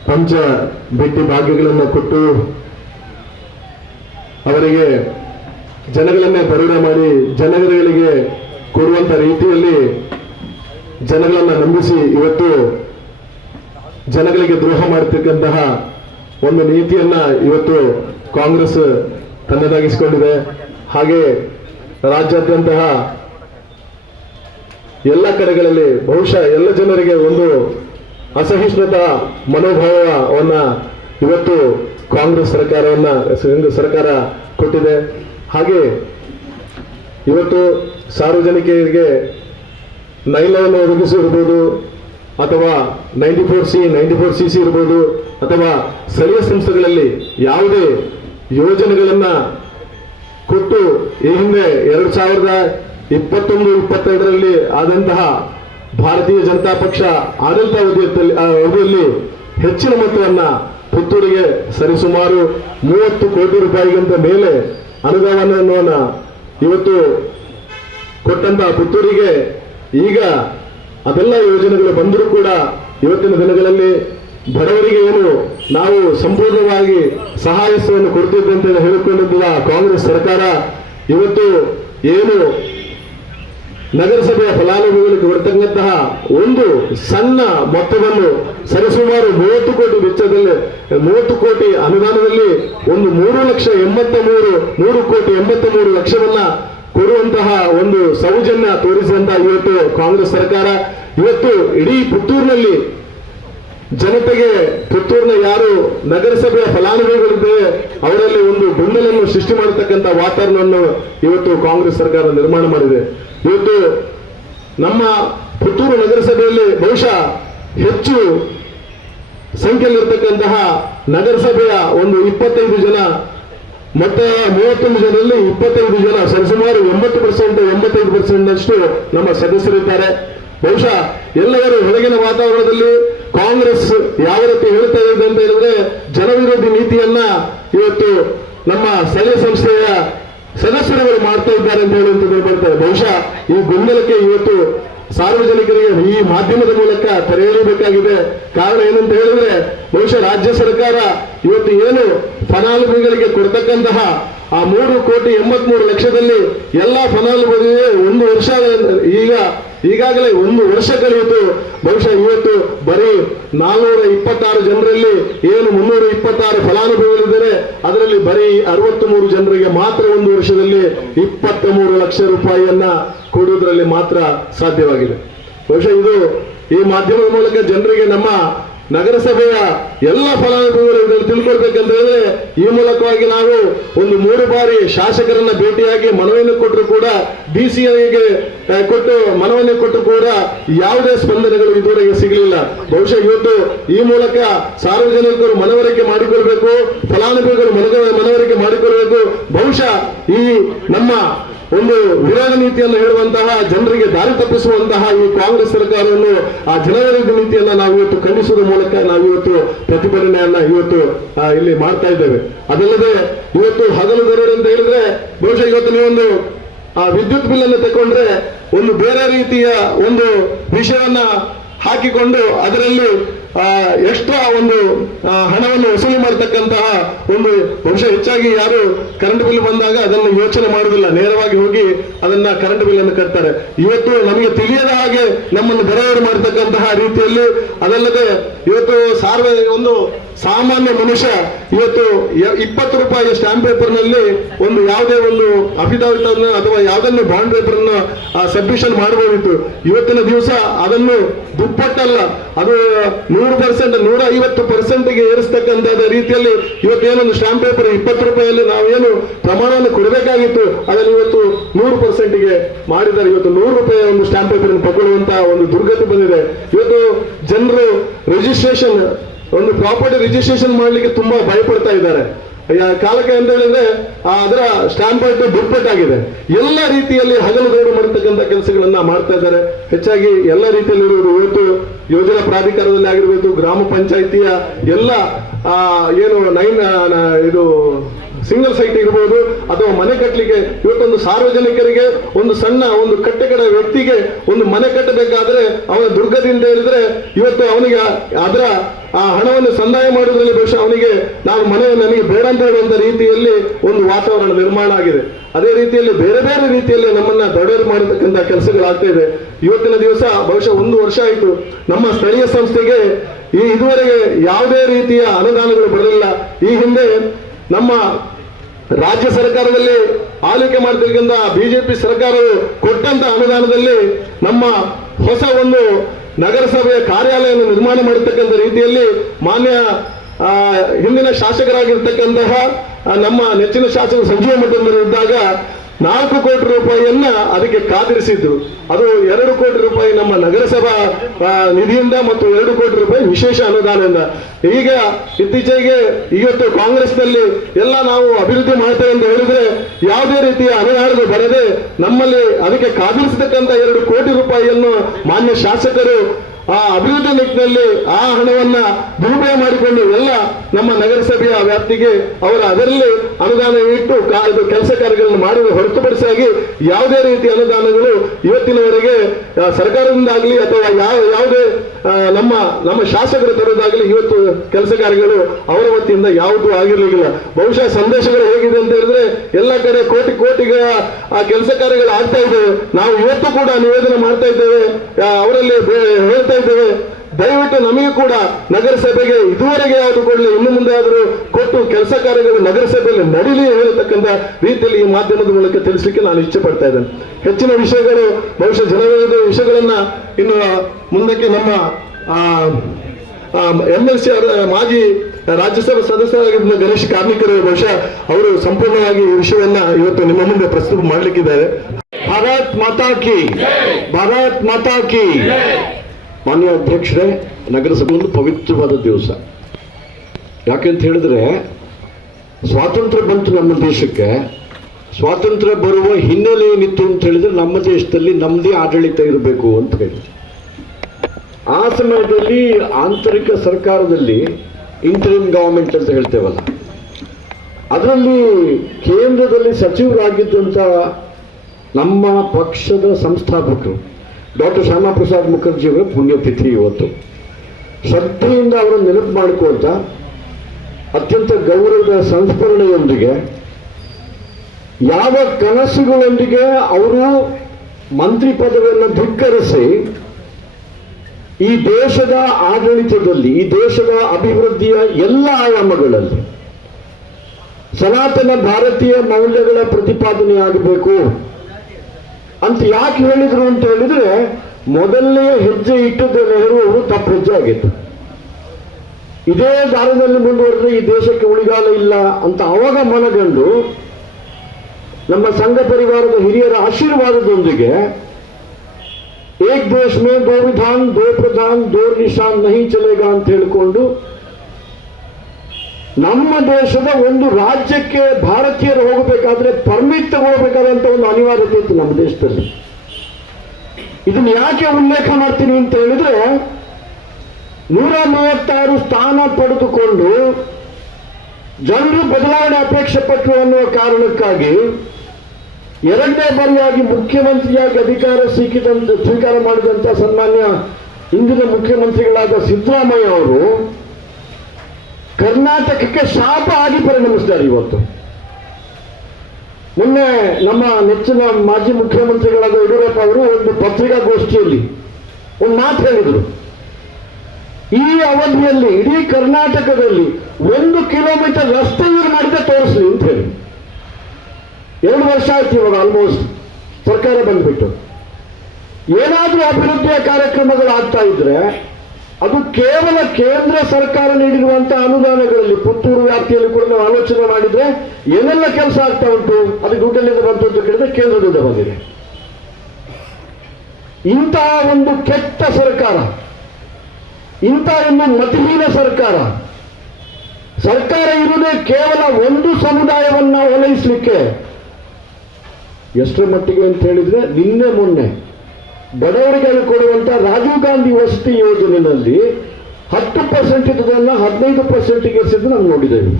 ಪಂಚ ಭೇಟಿ ಭಾಗ್ಯಗಳನ್ನು ಕೊಟ್ಟು ಅವರಿಗೆ ಜನಗಳನ್ನೇ ದರೋಡೆ ಮಾಡಿ ಜನಗಳಿಗೆ ಕೊಡುವಂತ ರೀತಿಯಲ್ಲಿ ಜನಗಳನ್ನ ನಂಬಿಸಿ ಇವತ್ತು ಜನಗಳಿಗೆ ದ್ರೋಹ ಮಾಡತಕ್ಕಂತಹ ಒಂದು ನೀತಿಯನ್ನ ಇವತ್ತು ಕಾಂಗ್ರೆಸ್ ತನ್ನದಾಗಿಸಿಕೊಂಡಿದೆ. ಹಾಗೆ ರಾಜ್ಯಾದ್ಯಂತ ಎಲ್ಲ ಕಡೆಗಳಲ್ಲಿ ಬಹುಶಃ ಎಲ್ಲ ಜನರಿಗೆ ಒಂದು ಅಸಹಿಷ್ಣುತಾ ಮನೋಭಾವವನ್ನ ಇವತ್ತು ಕಾಂಗ್ರೆಸ್ ಸರ್ಕಾರ ಕೊಟ್ಟಿದೆ. ಹಾಗೆ ಇವತ್ತು ಸಾರ್ವಜನಿಕರಿಗೆ ನೈಲವನ್ನು ಒದಗಿಸಿರ್ಬೋದು, ಅಥವಾ 94C ಇರ್ಬೋದು, ಅಥವಾ ಸ್ಥಳೀಯ ಸಂಸ್ಥೆಗಳಲ್ಲಿ ಯಾವುದೇ ಯೋಜನೆಗಳನ್ನ ಕೊಟ್ಟು ಈ ಹಿಂದೆ 2021-22ರಲ್ಲಿ ಆದಂತಹ ಭಾರತೀಯ ಜನತಾ ಪಕ್ಷ ಆಡಳಿತ ಅವಧಿಯಲ್ಲಿ ಹೆಚ್ಚಿನ ಮೊತ್ತವನ್ನ ಪುತ್ತೂರಿಗೆ ಸರಿಸುಮಾರು 30 ಕೋಟಿ ರೂಪಾಯಿಗಿಂತ ಮೇಲೆ ಅನುದಾನವನ್ನು ಇವತ್ತು ಕೊಟ್ಟಂತಹ ಪುತ್ತೂರಿಗೆ ಈಗ ಅದೆಲ್ಲ ಯೋಜನೆಗಳು ಬಂದರೂ ಕೂಡ ಇವತ್ತಿನ ದಿನಗಳಲ್ಲಿ ಬಡವರಿಗೆ ಏನು ನಾವು ಸಂಪೂರ್ಣವಾಗಿ ಸಹಾಯವನ್ನು ಕೊಡ್ತಿದ್ದೆ ಅಂತ ಹೇಳಿಕೊಂಡಿದ್ದ ಕಾಂಗ್ರೆಸ್ ಸರ್ಕಾರ ಇವತ್ತು ಏನು ನಗರಸಭೆಯ ಫಲಾನುಭವಿಗಳಿಗೆ ಬರ್ತಕ್ಕಂತಹ ಒಂದು ಸಣ್ಣ ಮೊತ್ತವನ್ನು ಸರಿಸುಮಾರು 30 ಕೋಟಿ ವೆಚ್ಚದಲ್ಲಿ 30 ಕೋಟಿ ಅನುದಾನದಲ್ಲಿ ಒಂದು 3,83 ಲಕ್ಷವನ್ನ ಕೊಡುವಂತಹ ಒಂದು ಸೌಜನ್ಯ ತೋರಿಸಿದಂತಹ ಇವತ್ತು ಕಾಂಗ್ರೆಸ್ ಸರ್ಕಾರ ಇವತ್ತು ಇಡೀ ಪುತ್ತೂರಿನಲ್ಲಿ ಜನತೆಗೆ ಪುತ್ತೂರಿನ ಯಾರು ನಗರಸಭೆಯ ಫಲಾನುಭವಿಗಳಿದ್ದೇವೆ ಅವರಲ್ಲಿ ಒಂದು ಗೊಂದಲವನ್ನು ಸೃಷ್ಟಿ ಮಾಡತಕ್ಕಂಥ ವಾತಾವರಣವನ್ನು ಇವತ್ತು ಕಾಂಗ್ರೆಸ್ ಸರ್ಕಾರ ನಿರ್ಮಾಣ ಮಾಡಿದೆ. ಇವತ್ತು ನಮ್ಮ ಪುತ್ತೂರು ನಗರಸಭೆಯಲ್ಲಿ ಬಹುಶಃ ಹೆಚ್ಚು ಸಂಖ್ಯೆಯಲ್ಲಿರ್ತಕ್ಕಂತಹ ನಗರಸಭೆಯ ಒಂದು 25 ಜನ ಮತ್ತೆ 31 ಜನರಲ್ಲಿ 25 ಜನ ಸರಿಸುಮಾರು 85% ನಮ್ಮ ಸದಸ್ಯರಿದ್ದಾರೆ. ಬಹುಶಃ ಎಲ್ಲವರು ಹೊರಗಿನ ವಾತಾವರಣದಲ್ಲಿ ಕಾಂಗ್ರೆಸ್ ಯಾವ ರೀತಿ ಹೇಳ್ತಾ ಇದೆ ಅಂತ ಹೇಳಿದ್ರೆ ಜನವಿರೋಧಿ ನೀತಿಯನ್ನ ಇವತ್ತು ನಮ್ಮ ಸ್ಥಳೀಯ ಸಂಸ್ಥೆಯ ಸದಸ್ಯರುಗಳು ಮಾಡ್ತಾ ಇದ್ದಾರೆ ಅಂತ ಹೇಳಿ ಬರ್ತಾರೆ. ಬಹುಶಃ ಈ ಗೊಂದಲಕ್ಕೆ ಇವತ್ತು ಸಾರ್ವಜನಿಕರಿಗೆ ಈ ಮಾಧ್ಯಮದ ಮೂಲಕ ತೆರೆ ಎಳೆಯಬೇಕಾಗಿದೆ. ಕಾರಣ ಏನಂತ ಹೇಳಿದ್ರೆ ಬಹುಶಃ ರಾಜ್ಯ ಸರ್ಕಾರ ಇವತ್ತು ಏನು ಫಲಾನುಭವಿಗಳಿಗೆ ಕೊಡ್ತಕ್ಕಂತಹ ಆ 3,83 ಲಕ್ಷದಲ್ಲಿ ಎಲ್ಲಾ ಫಲಾನುಭವಿಗಳಿಗೆ ಒಂದು ವರ್ಷ ಈಗಾಗಲೇ ಒಂದು ವರ್ಷ ಕಳೆಯಿತು. ಬಹುಶಃ ಇವತ್ತು ಬರೀ 426 ಜನರಲ್ಲಿ ಏನು 326 ಫಲಾನುಭವಿಗಳಿದ್ದಾರೆ ಅದರಲ್ಲಿ ಬರೀ 63 ಜನರಿಗೆ ಮಾತ್ರ ಒಂದು ವರ್ಷದಲ್ಲಿ 23 ಲಕ್ಷ ರೂಪಾಯಿಯನ್ನ ಕೊಡುವುದರಲ್ಲಿ ಮಾತ್ರ ಸಾಧ್ಯವಾಗಿದೆ. ಬಹುಶಃ ಇದು ಈ ಮಾಧ್ಯಮದ ಮೂಲಕ ಜನರಿಗೆ ನಮ್ಮ ನಗರಸಭೆಯ ಎಲ್ಲ ಫಲಾನುಭವಿಗಳು ತಿಳ್ಕೊಳ್ಬೇಕಂತ ಹೇಳಿದ್ರೆ ಈ ಮೂಲಕವಾಗಿ ನಾವು ಒಂದು 3 ಬಾರಿ ಶಾಸಕರನ್ನ ಭೇಟಿಯಾಗಿ ಮನವಿಯನ್ನು ಕೊಟ್ಟರು ಕೂಡ DCIಗೆ ಕೊಟ್ಟು ಮನವಿಯನ್ನು ಕೊಟ್ಟರು ಕೂಡ ಯಾವುದೇ ಸ್ಪಂದನೆಗಳು ಇದುವರೆಗೆ ಸಿಗಲಿಲ್ಲ. ಬಹುಶಃ ಇವತ್ತು ಈ ಮೂಲಕ ಸಾರ್ವಜನಿಕರು ಮನವರಿಕೆ ಮಾಡಿಕೊಳ್ಬೇಕು, ಫಲಾನುಭವಿಗಳು ಮನವರಿಕೆ ಮಾಡಿಕೊಳ್ಬೇಕು. ಬಹುಶಃ ಈ ನಮ್ಮ ಒಂದು ವಿರೋಧ ನೀತಿಯನ್ನು ಹೇಳುವಂತಹ ಜನರಿಗೆ ದಾರಿ ತಪ್ಪಿಸುವಂತಹ ಈ ಕಾಂಗ್ರೆಸ್ ಸರ್ಕಾರವನ್ನು ಆ ಜನವಿರೋಧಿ ನೀತಿಯನ್ನ ನಾವು ಇವತ್ತು ಖಂಡಿಸುವ ಮೂಲಕ ನಾವು ಇವತ್ತು ಪ್ರತಿಭಟನೆಯನ್ನ ಇವತ್ತು ಇಲ್ಲಿ ಮಾಡ್ತಾ ಇದ್ದೇವೆ. ಅದಲ್ಲದೆ ಇವತ್ತು ಹಗಲು ದರೋಡೆ ಅಂತ ಹೇಳಿದ್ರೆ ಬಹುಶಃ ಇವತ್ತು ನೀವೊಂದು ವಿದ್ಯುತ್ ಬಿಲ್ ಅನ್ನು ತಗೊಂಡ್ರೆ ಒಂದು ಬೇರೆ ರೀತಿಯ ಒಂದು ವಿಷಯವನ್ನ ಹಾಕಿಕೊಂಡು ಅದರಲ್ಲಿ ಎಕ್ಸ್ಟ್ರಾ ಒಂದು ಹಣವನ್ನು ವಸೂಲಿ ಮಾಡತಕ್ಕಂತಹ ಒಂದು ಬಹುಶಃ ಹೆಚ್ಚಾಗಿ ಯಾರು ಕರೆಂಟ್ ಬಿಲ್ ಬಂದಾಗ ಅದನ್ನು ಯೋಚನೆ ಮಾಡುವುದಿಲ್ಲ, ನೇರವಾಗಿ ಹೋಗಿ ಅದನ್ನ ಕರೆಂಟ್ ಬಿಲ್ ಅನ್ನು ಕಟ್ತಾರೆ. ಇವತ್ತು ನಮಗೆ ತಿಳಿಯದ ಹಾಗೆ ನಮ್ಮನ್ನು ಬರವರು ಮಾಡತಕ್ಕಂತಹ ರೀತಿಯಲ್ಲಿ, ಅದಲ್ಲದೆ ಇವತ್ತು ಒಂದು ಸಾಮಾನ್ಯ ಮನುಷ್ಯ ಇವತ್ತು 20 ರೂಪಾಯಿಯ ಸ್ಟಾಂಪ್ ಪೇಪರ್ನಲ್ಲಿ ಒಂದು ಯಾವುದೇ ಒಂದು ಅಫಿಡವಿಟ್ ಅನ್ನು ಅಥವಾ ಯಾವುದನ್ನು ಬಾಂಡ್ ಪೇಪರ್ ಅನ್ನು ಸಬ್ಮಿಷನ್ ಮಾಡಬಹುದಿತ್ತು. ಇವತ್ತಿನ ದಿವಸ ಅದನ್ನು ದುಪ್ಪಟ್ಟಲ್ಲ, ಅದು 100%, 150%ಗೆ ಏರಿಸ್ತಕ್ಕಂಥ ರೀತಿಯಲ್ಲಿ ಇವತ್ತೇನೊಂದು ಸ್ಟಾಂಪ್ ಪೇಪರ್ 20 ರೂಪಾಯಿಯಲ್ಲಿ ನಾವೇನು ಪ್ರಮಾಣವನ್ನು ಕೊಡಬೇಕಾಗಿತ್ತು ಅದನ್ನು ಇವತ್ತು 100%ಗೆ ಮಾಡಿದ್ದಾರೆ. ಇವತ್ತು 100 ರೂಪಾಯಿ ಒಂದು ಸ್ಟಾಂಪ್ ಪೇಪರ್ ತಗೊಳ್ಳುವಂತಹ ಒಂದು ದುರ್ಗತಿ ಬಂದಿದೆ. ಇವತ್ತು ಜನರು ರಿಜಿಸ್ಟ್ರೇಷನ್, ಒಂದು ಪ್ರಾಪರ್ಟಿ ರಿಜಿಸ್ಟ್ರೇಷನ್ ಮಾಡಲಿಕ್ಕೆ ತುಂಬಾ ಭಯಪಡ್ತಾ ಇದ್ದಾರೆ. ಕಾಲಕ್ಕೆ ಅಂತ ಹೇಳಿದ್ರೆ ಅದರ ಸ್ಟಾಂಪ್ ರೇಟ್ ದುಪ್ಪಟ್ಟಾಗಿದೆ. ಎಲ್ಲ ರೀತಿಯಲ್ಲಿ ಹಗಲುಗೈರು ಮಾಡತಕ್ಕಂಥ ಕೆಲಸಗಳನ್ನ ಮಾಡ್ತಾ ಇದ್ದಾರೆ. ಹೆಚ್ಚಾಗಿ ಎಲ್ಲ ರೀತಿಯಲ್ಲಿ ಇವತ್ತು ಯೋಜನಾ ಪ್ರಾಧಿಕಾರದಲ್ಲಿ ಆಗಿರ್ಬೋದು, ಗ್ರಾಮ ಪಂಚಾಯಿತಿಯ ಎಲ್ಲ ಇದು ಸಿಂಗಲ್ ಸೈಟ್ ಇರ್ಬೋದು ಅಥವಾ ಮನೆ ಕಟ್ಟಲಿಕ್ಕೆ, ಇವತ್ತೊಂದು ಸಾರ್ವಜನಿಕರಿಗೆ ಒಂದು ಸಣ್ಣ ಒಂದು ಕಟ್ಟಕಡ ವ್ಯಕ್ತಿಗೆ ಒಂದು ಮನೆ ಕಟ್ಟಬೇಕಾದ್ರೆ ಅವನ ದುರ್ಗದಿಂದ ಹೇಳಿದ್ರೆ ಇವತ್ತು ಅವನಿಗೆ ಅದರ ಆ ಹಣವನ್ನು ಸಂದಾಯ ಮಾಡುವುದರಲ್ಲಿ ಬಹುಶಃ ಅವನಿಗೆ ನನಗೆ ಬೇಡ ಅಂತ ಹೇಳುವಂತ ರೀತಿಯಲ್ಲಿ ಒಂದು ವಾತಾವರಣ ನಿರ್ಮಾಣ ಆಗಿದೆ. ಅದೇ ರೀತಿಯಲ್ಲಿ ಬೇರೆ ಬೇರೆ ರೀತಿಯಲ್ಲಿ ನಮ್ಮನ್ನ ದೊಡ್ಡರು ಮಾಡತಕ್ಕಂಥ ಕೆಲಸಗಳಾಗ್ತಾ ಇದೆ. ಇವತ್ತಿನ ದಿವಸ ಬಹುಶಃ 1 ವರ್ಷ ಆಯಿತು ನಮ್ಮ ಸ್ಥಳೀಯ ಸಂಸ್ಥೆಗೆ ಇದುವರೆಗೆ ಯಾವುದೇ ರೀತಿಯ ಅನುದಾನಗಳು ಬರಲಿಲ್ಲ. ಈ ಹಿಂದೆ ನಮ್ಮ ರಾಜ್ಯ ಸರ್ಕಾರದಲ್ಲಿ ಆಳ್ವಿಕೆ ಮಾಡತಕ್ಕಂಥ ಬಿಜೆಪಿ ಸರ್ಕಾರವು ಕೊಟ್ಟಂತ ಅನುದಾನದಲ್ಲಿ ನಮ್ಮ ಹೊಸ ಒಂದು ನಗರಸಭೆಯ ಕಾರ್ಯಾಲಯವನ್ನು ನಿರ್ಮಾಣ ಮಾಡತಕ್ಕಂಥ ರೀತಿಯಲ್ಲಿ ಮಾನ್ಯ ಹಿಂದಿನ ಶಾಸಕರಾಗಿರ್ತಕ್ಕಂತಹ ನಮ್ಮ ನೆಚ್ಚಿನ ಶಾಸಕರು ಸಂಜೀವ ಮಠಂದರು ಇದ್ದಾಗ 4 ಕೋಟಿ ರೂಪಾಯಿಯನ್ನ ಅದಕ್ಕೆ ಕಾದಿರಿಸಿದ್ರು. ಅದು 2 ಕೋಟಿ ರೂಪಾಯಿ ನಮ್ಮ ನಗರಸಭಾ ನಿಧಿಯಿಂದ ಮತ್ತು 2 ಕೋಟಿ ರೂಪಾಯಿ ವಿಶೇಷ ಅನುದಾನದಿಂದ. ಈಗ ಇತ್ತೀಚೆಗೆ ಇವತ್ತು ಕಾಂಗ್ರೆಸ್ನಲ್ಲಿ ಎಲ್ಲ ನಾವು ಅಭಿವೃದ್ಧಿ ಮಾಡ್ತೇವೆ ಅಂತ ಹೇಳಿದ್ರೆ ಯಾವುದೇ ರೀತಿಯ ಅನುದಾನಗಳು ಬರದೆ ನಮ್ಮಲ್ಲಿ ಅದಕ್ಕೆ ಕಾದಿರಿಸತಕ್ಕಂಥ 2 ಕೋಟಿ ರೂಪಾಯಿಯನ್ನು ಮಾನ್ಯ ಶಾಸಕರು ಆ ಅಭಿವೃದ್ಧಿ ನಿಟ್ಟಿನಲ್ಲಿ ಆ ಹಣವನ್ನ ದುರುಪಯೋಗ ಮಾಡಿಕೊಂಡು ಎಲ್ಲ ನಮ್ಮ ನಗರಸಭೆಯ ವ್ಯಾಪ್ತಿಗೆ ಅದರಲ್ಲಿ ಅನುದಾನ ಇಟ್ಟು ಕೆಲಸ ಕಾರ್ಯಗಳನ್ನು ಮಾಡಿದ ಹೊರತುಪಡಿಸಾಗಿ ಯಾವುದೇ ರೀತಿಯ ಅನುದಾನಗಳು ಇವತ್ತಿನವರೆಗೆ ಸರ್ಕಾರದಿಂದ ಆಗಲಿ ಅಥವಾ ಯಾವುದೇ ನಮ್ಮ ಶಾಸಕರು ತರೋದಾಗಲಿ ಇವತ್ತು ಕೆಲಸ ಕಾರ್ಯಗಳು ಅವರ ವತಿಯಿಂದ ಯಾವುದೂ ಆಗಿರಲಿಲ್ಲ. ಬಹುಶಃ ಸಂದೇಶಗಳು ಹೇಗಿದೆ ಅಂತ ಹೇಳಿದ್ರೆ ಎಲ್ಲ ಕಡೆ ಕೋಟಿಗಳ ಆ ಕೆಲಸ ಕಾರ್ಯಗಳು ಆಗ್ತಾ ಇದ್ದೇವೆ. ನಾವು ಇವತ್ತು ಕೂಡ ನಿವೇದನೆ ಮಾಡ್ತಾ ಇದ್ದೇವೆ, ಅವರಲ್ಲಿ ಹೇಳ್ತಾ ಇದ್ದೇವೆ, ದಯವಿಟ್ಟು ನಮಗೆ ಕೂಡ ನಗರಸಭೆಗೆ ಇದುವರೆಗೆ ಯಾವುದು ಕೊಡಲಿ, ಇನ್ನು ಮುಂದೆ ಆದರೂ ಕೊಟ್ಟು ಕೆಲಸ ಕಾರ್ಯಗಳು ನಗರಸಭೆಯಲ್ಲಿ ನಡೀಲಿ ಹೇಳತಕ್ಕಂಥ ರೀತಿಯಲ್ಲಿ ಈ ಮಾಧ್ಯಮದ ಮೂಲಕ ತಿಳಿಸಲಿಕ್ಕೆ ನಾನು ಇಚ್ಛೆ ಪಡ್ತಾ ಇದ್ದೇನೆ. ಹೆಚ್ಚಿನ ವಿಷಯಗಳು ಬಹುಶಃ ಜನವಿರೋಧಿ ವಿಷಯಗಳನ್ನ ಇನ್ನು ಮುಂದಕ್ಕೆ ನಮ್ಮ MLC ಮಾಜಿ ರಾಜ್ಯಸಭಾ ಸದಸ್ಯರಾಗಿದ್ದ ಗಣೇಶ್ ಕಾರ್ಮಿಕರು ಬಹುಶಃ ಅವರು ಸಂಪೂರ್ಣವಾಗಿ ಈ ವಿಷಯವನ್ನ ಇವತ್ತು ನಿಮ್ಮ ಮುಂದೆ ಪ್ರಸ್ತುತ ಮಾಡಲಿಕ್ಕಿದ್ದಾರೆ. ಭಾರತ್ ಮಾತಾ ಕಿ, ಭಾರತ್ ಮಾತಾ ಕಿ. ಮಾನ್ಯ ಅಧ್ಯಕ್ಷರೇ, ನಗರಸಭೆ ಒಂದು ಪವಿತ್ರವಾದ ದಿವಸ. ಯಾಕೆಂತ ಹೇಳಿದ್ರೆ ಸ್ವಾತಂತ್ರ್ಯ ಬಂತು ನಮ್ಮ ದೇಶಕ್ಕೆ. ಸ್ವಾತಂತ್ರ್ಯ ಬರುವ ಹಿನ್ನೆಲೆ ಏನಿತ್ತು ಅಂತ ಹೇಳಿದ್ರೆ ನಮ್ಮ ದೇಶದಲ್ಲಿ ನಮ್ಮದೇ ಆಡಳಿತ ಇರಬೇಕು ಅಂತ ಹೇಳಿ ಆ ಸಮಯದಲ್ಲಿ ಆಂತರಿಕ ಸರ್ಕಾರದಲ್ಲಿ ಇಂಟರಿಮ್ ಗವರ್ಮೆಂಟ್ ಅಂತ ಹೇಳ್ತೇವಲ್ಲ, ಅದರಲ್ಲಿ ಕೇಂದ್ರದಲ್ಲಿ ಸಚಿವರಾಗಿದ್ದಂಥ ನಮ್ಮ ಪಕ್ಷದ ಸಂಸ್ಥಾಪಕರು ಡಾಕ್ಟರ್ ಶ್ಯಾಮಾ ಪ್ರಸಾದ್ ಮುಖರ್ಜಿಯವರ ಪುಣ್ಯತಿಥಿ ಇವತ್ತು. ಶ್ರದ್ಧೆಯಿಂದ ಅವರನ್ನು ನೆನಪು ಮಾಡಿಕೊಳ್ತಾ ಅತ್ಯಂತ ಗೌರವದ ಸಂಸ್ಮರಣೆಯೊಂದಿಗೆ ಯಾವ ಕನಸುಗಳೊಂದಿಗೆ ಅವರು ಮಂತ್ರಿ ಪದವಿಯನ್ನು ಧಿಕ್ಕರಿಸಿ ಈ ದೇಶದ ಆಡಳಿತದಲ್ಲಿ, ಈ ದೇಶದ ಅಭಿವೃದ್ಧಿಯ ಎಲ್ಲ ಆಯಾಮಗಳಲ್ಲಿ ಸನಾತನ ಭಾರತೀಯ ಮೌಲ್ಯಗಳ ಪ್ರತಿಪಾದನೆ ಆಗಬೇಕು ಅಂತ ಯಾಕೆ ಹೇಳಿದ್ರು ಅಂತ ಹೇಳಿದ್ರೆ, ಮೊದಲನೇ ಹೆಜ್ಜೆ ಇಟ್ಟದ್ದು ನೆಹರು ಅವರು ತಪ್ಪು ಹೆಜ್ಜೆ ಆಗಿತ್ತು. ಇದೇ ದಾರಿಯಲ್ಲಿ ಮುಂದುವರೆದ್ರೆ ಈ ದೇಶಕ್ಕೆ ಉಳಿಗಾಲ ಇಲ್ಲ ಅಂತ ಅವಾಗ ಮನಗಂಡು ನಮ್ಮ ಸಂಘ ಪರಿವಾರದ ಹಿರಿಯರ ಆಶೀರ್ವಾದದೊಂದಿಗೆ ಏಕ್ ದೇಶ್ ಮೇ ದೋ ವಿಧಾನ್, ದೋ ಪ್ರಧಾನ್, ದೋ ನಿಶಾನ್ ನಹಿ ಚಲೇಗಾ ಅಂತ ಹೇಳಿಕೊಂಡು ನಮ್ಮ ದೇಶದ ಒಂದು ರಾಜ್ಯಕ್ಕೆ ಭಾರತೀಯರು ಹೋಗಬೇಕಾದ್ರೆ ಪರ್ಮಿಟ್ ತಗೊಳ್ಬೇಕಾದಂತ ಒಂದು ಅನಿವಾರ್ಯತೆ ಇತ್ತು ನಮ್ಮ ದೇಶದಲ್ಲಿ. ಇದನ್ನ ಯಾಕೆ ಉಲ್ಲೇಖ ಮಾಡ್ತೀನಿ ಅಂತ ಹೇಳಿದ್ರೆ, 136 ಸ್ಥಾನ ಪಡೆದುಕೊಂಡು ಜನರು ಬದಲಾವಣೆ ಅಪೇಕ್ಷೆ ಪಟ್ಟರು ಅನ್ನುವ ಕಾರಣಕ್ಕಾಗಿ 2ನೇ ಬಾರಿಯಾಗಿ ಮುಖ್ಯಮಂತ್ರಿಯಾಗಿ ಅಧಿಕಾರ ಸ್ವೀಕಾರ ಮಾಡಿದಂತ ಸನ್ಮಾನ್ಯ ಇಂದಿನ ಮುಖ್ಯಮಂತ್ರಿಗಳಾದ ಸಿದ್ದರಾಮಯ್ಯ ಅವರು ಕರ್ನಾಟಕಕ್ಕೆ ಶಾಪ ಆಗಿ ಪರಿಣಮಿಸಿದ್ದಾರೆ. ಇವತ್ತು ಮೊನ್ನೆ ನಮ್ಮ ನೆಚ್ಚಿನ ಮಾಜಿ ಮುಖ್ಯಮಂತ್ರಿಗಳಾದ ಯಡಿಯೂರಪ್ಪ ಅವರು ಒಂದು ಪತ್ರಿಕಾಗೋಷ್ಠಿಯಲ್ಲಿ ಒಂದು ಮಾತು ಹೇಳಿದರು, ಈ ಅವಧಿಯಲ್ಲಿ ಇಡೀ ಕರ್ನಾಟಕದಲ್ಲಿ 1 ಕಿಲೋಮೀಟರ್ ರಸ್ತೆ ಇವರು ಮಾಡಿದ್ರೆ ತೋರಿಸ್ಲಿ ಅಂತ ಹೇಳಿ. 2 ವರ್ಷ ಆಯ್ತು ಇವಾಗ ಆಲ್ಮೋಸ್ಟ್ ಸರ್ಕಾರ ಬಂದ್ಬಿಟ್ಟು. ಏನಾದರೂ ಅಭಿವೃದ್ಧಿಯ ಕಾರ್ಯಕ್ರಮಗಳು ಆಗ್ತಾ ಇದ್ರೆ ಅದು ಕೇವಲ ಕೇಂದ್ರ ಸರ್ಕಾರ ನೀಡಿರುವಂತಹ ಅನುದಾನಗಳಲ್ಲಿ, ಪುತ್ತೂರು ವ್ಯಾಪ್ತಿಯಲ್ಲಿ ಕೂಡ ನಾವು ಆಲೋಚನೆ ಮಾಡಿದ್ರೆ ಏನೆಲ್ಲ ಕೆಲಸ ಆಗ್ತಾ ಉಂಟು, ಅದು ದುಡ್ಡಲ್ಲಿಂದ ಬಂತು ಅಂತ ಕೇಳಿದ್ರೆ ಕೇಂದ್ರದಿಂದ ಬಂದಿದೆ. ಇಂತಹ ಒಂದು ಕೆಟ್ಟ ಸರ್ಕಾರ, ಇಂತಹ ಒಂದು ಮತಹೀನ ಸರ್ಕಾರ ಇರುವುದೇ ಕೇವಲ ಒಂದು ಸಮುದಾಯವನ್ನ ಓಲೈಸಲಿಕ್ಕೆ. ಎಷ್ಟರ ಮಟ್ಟಿಗೆ ಅಂತ ಹೇಳಿದ್ರೆ ನಿನ್ನೆ ಮೊನ್ನೆ ಬಡವರಿಗೆ ಕೊಡುವಂತ ರಾಜೀವ್ ಗಾಂಧಿ ವಸತಿ ಯೋಜನೆಯಲ್ಲಿ 10% ಇದ್ದದನ್ನ 15%ಗೆ ಎಸೆದು ನಾವು ನೋಡಿದ್ದೇವೆ.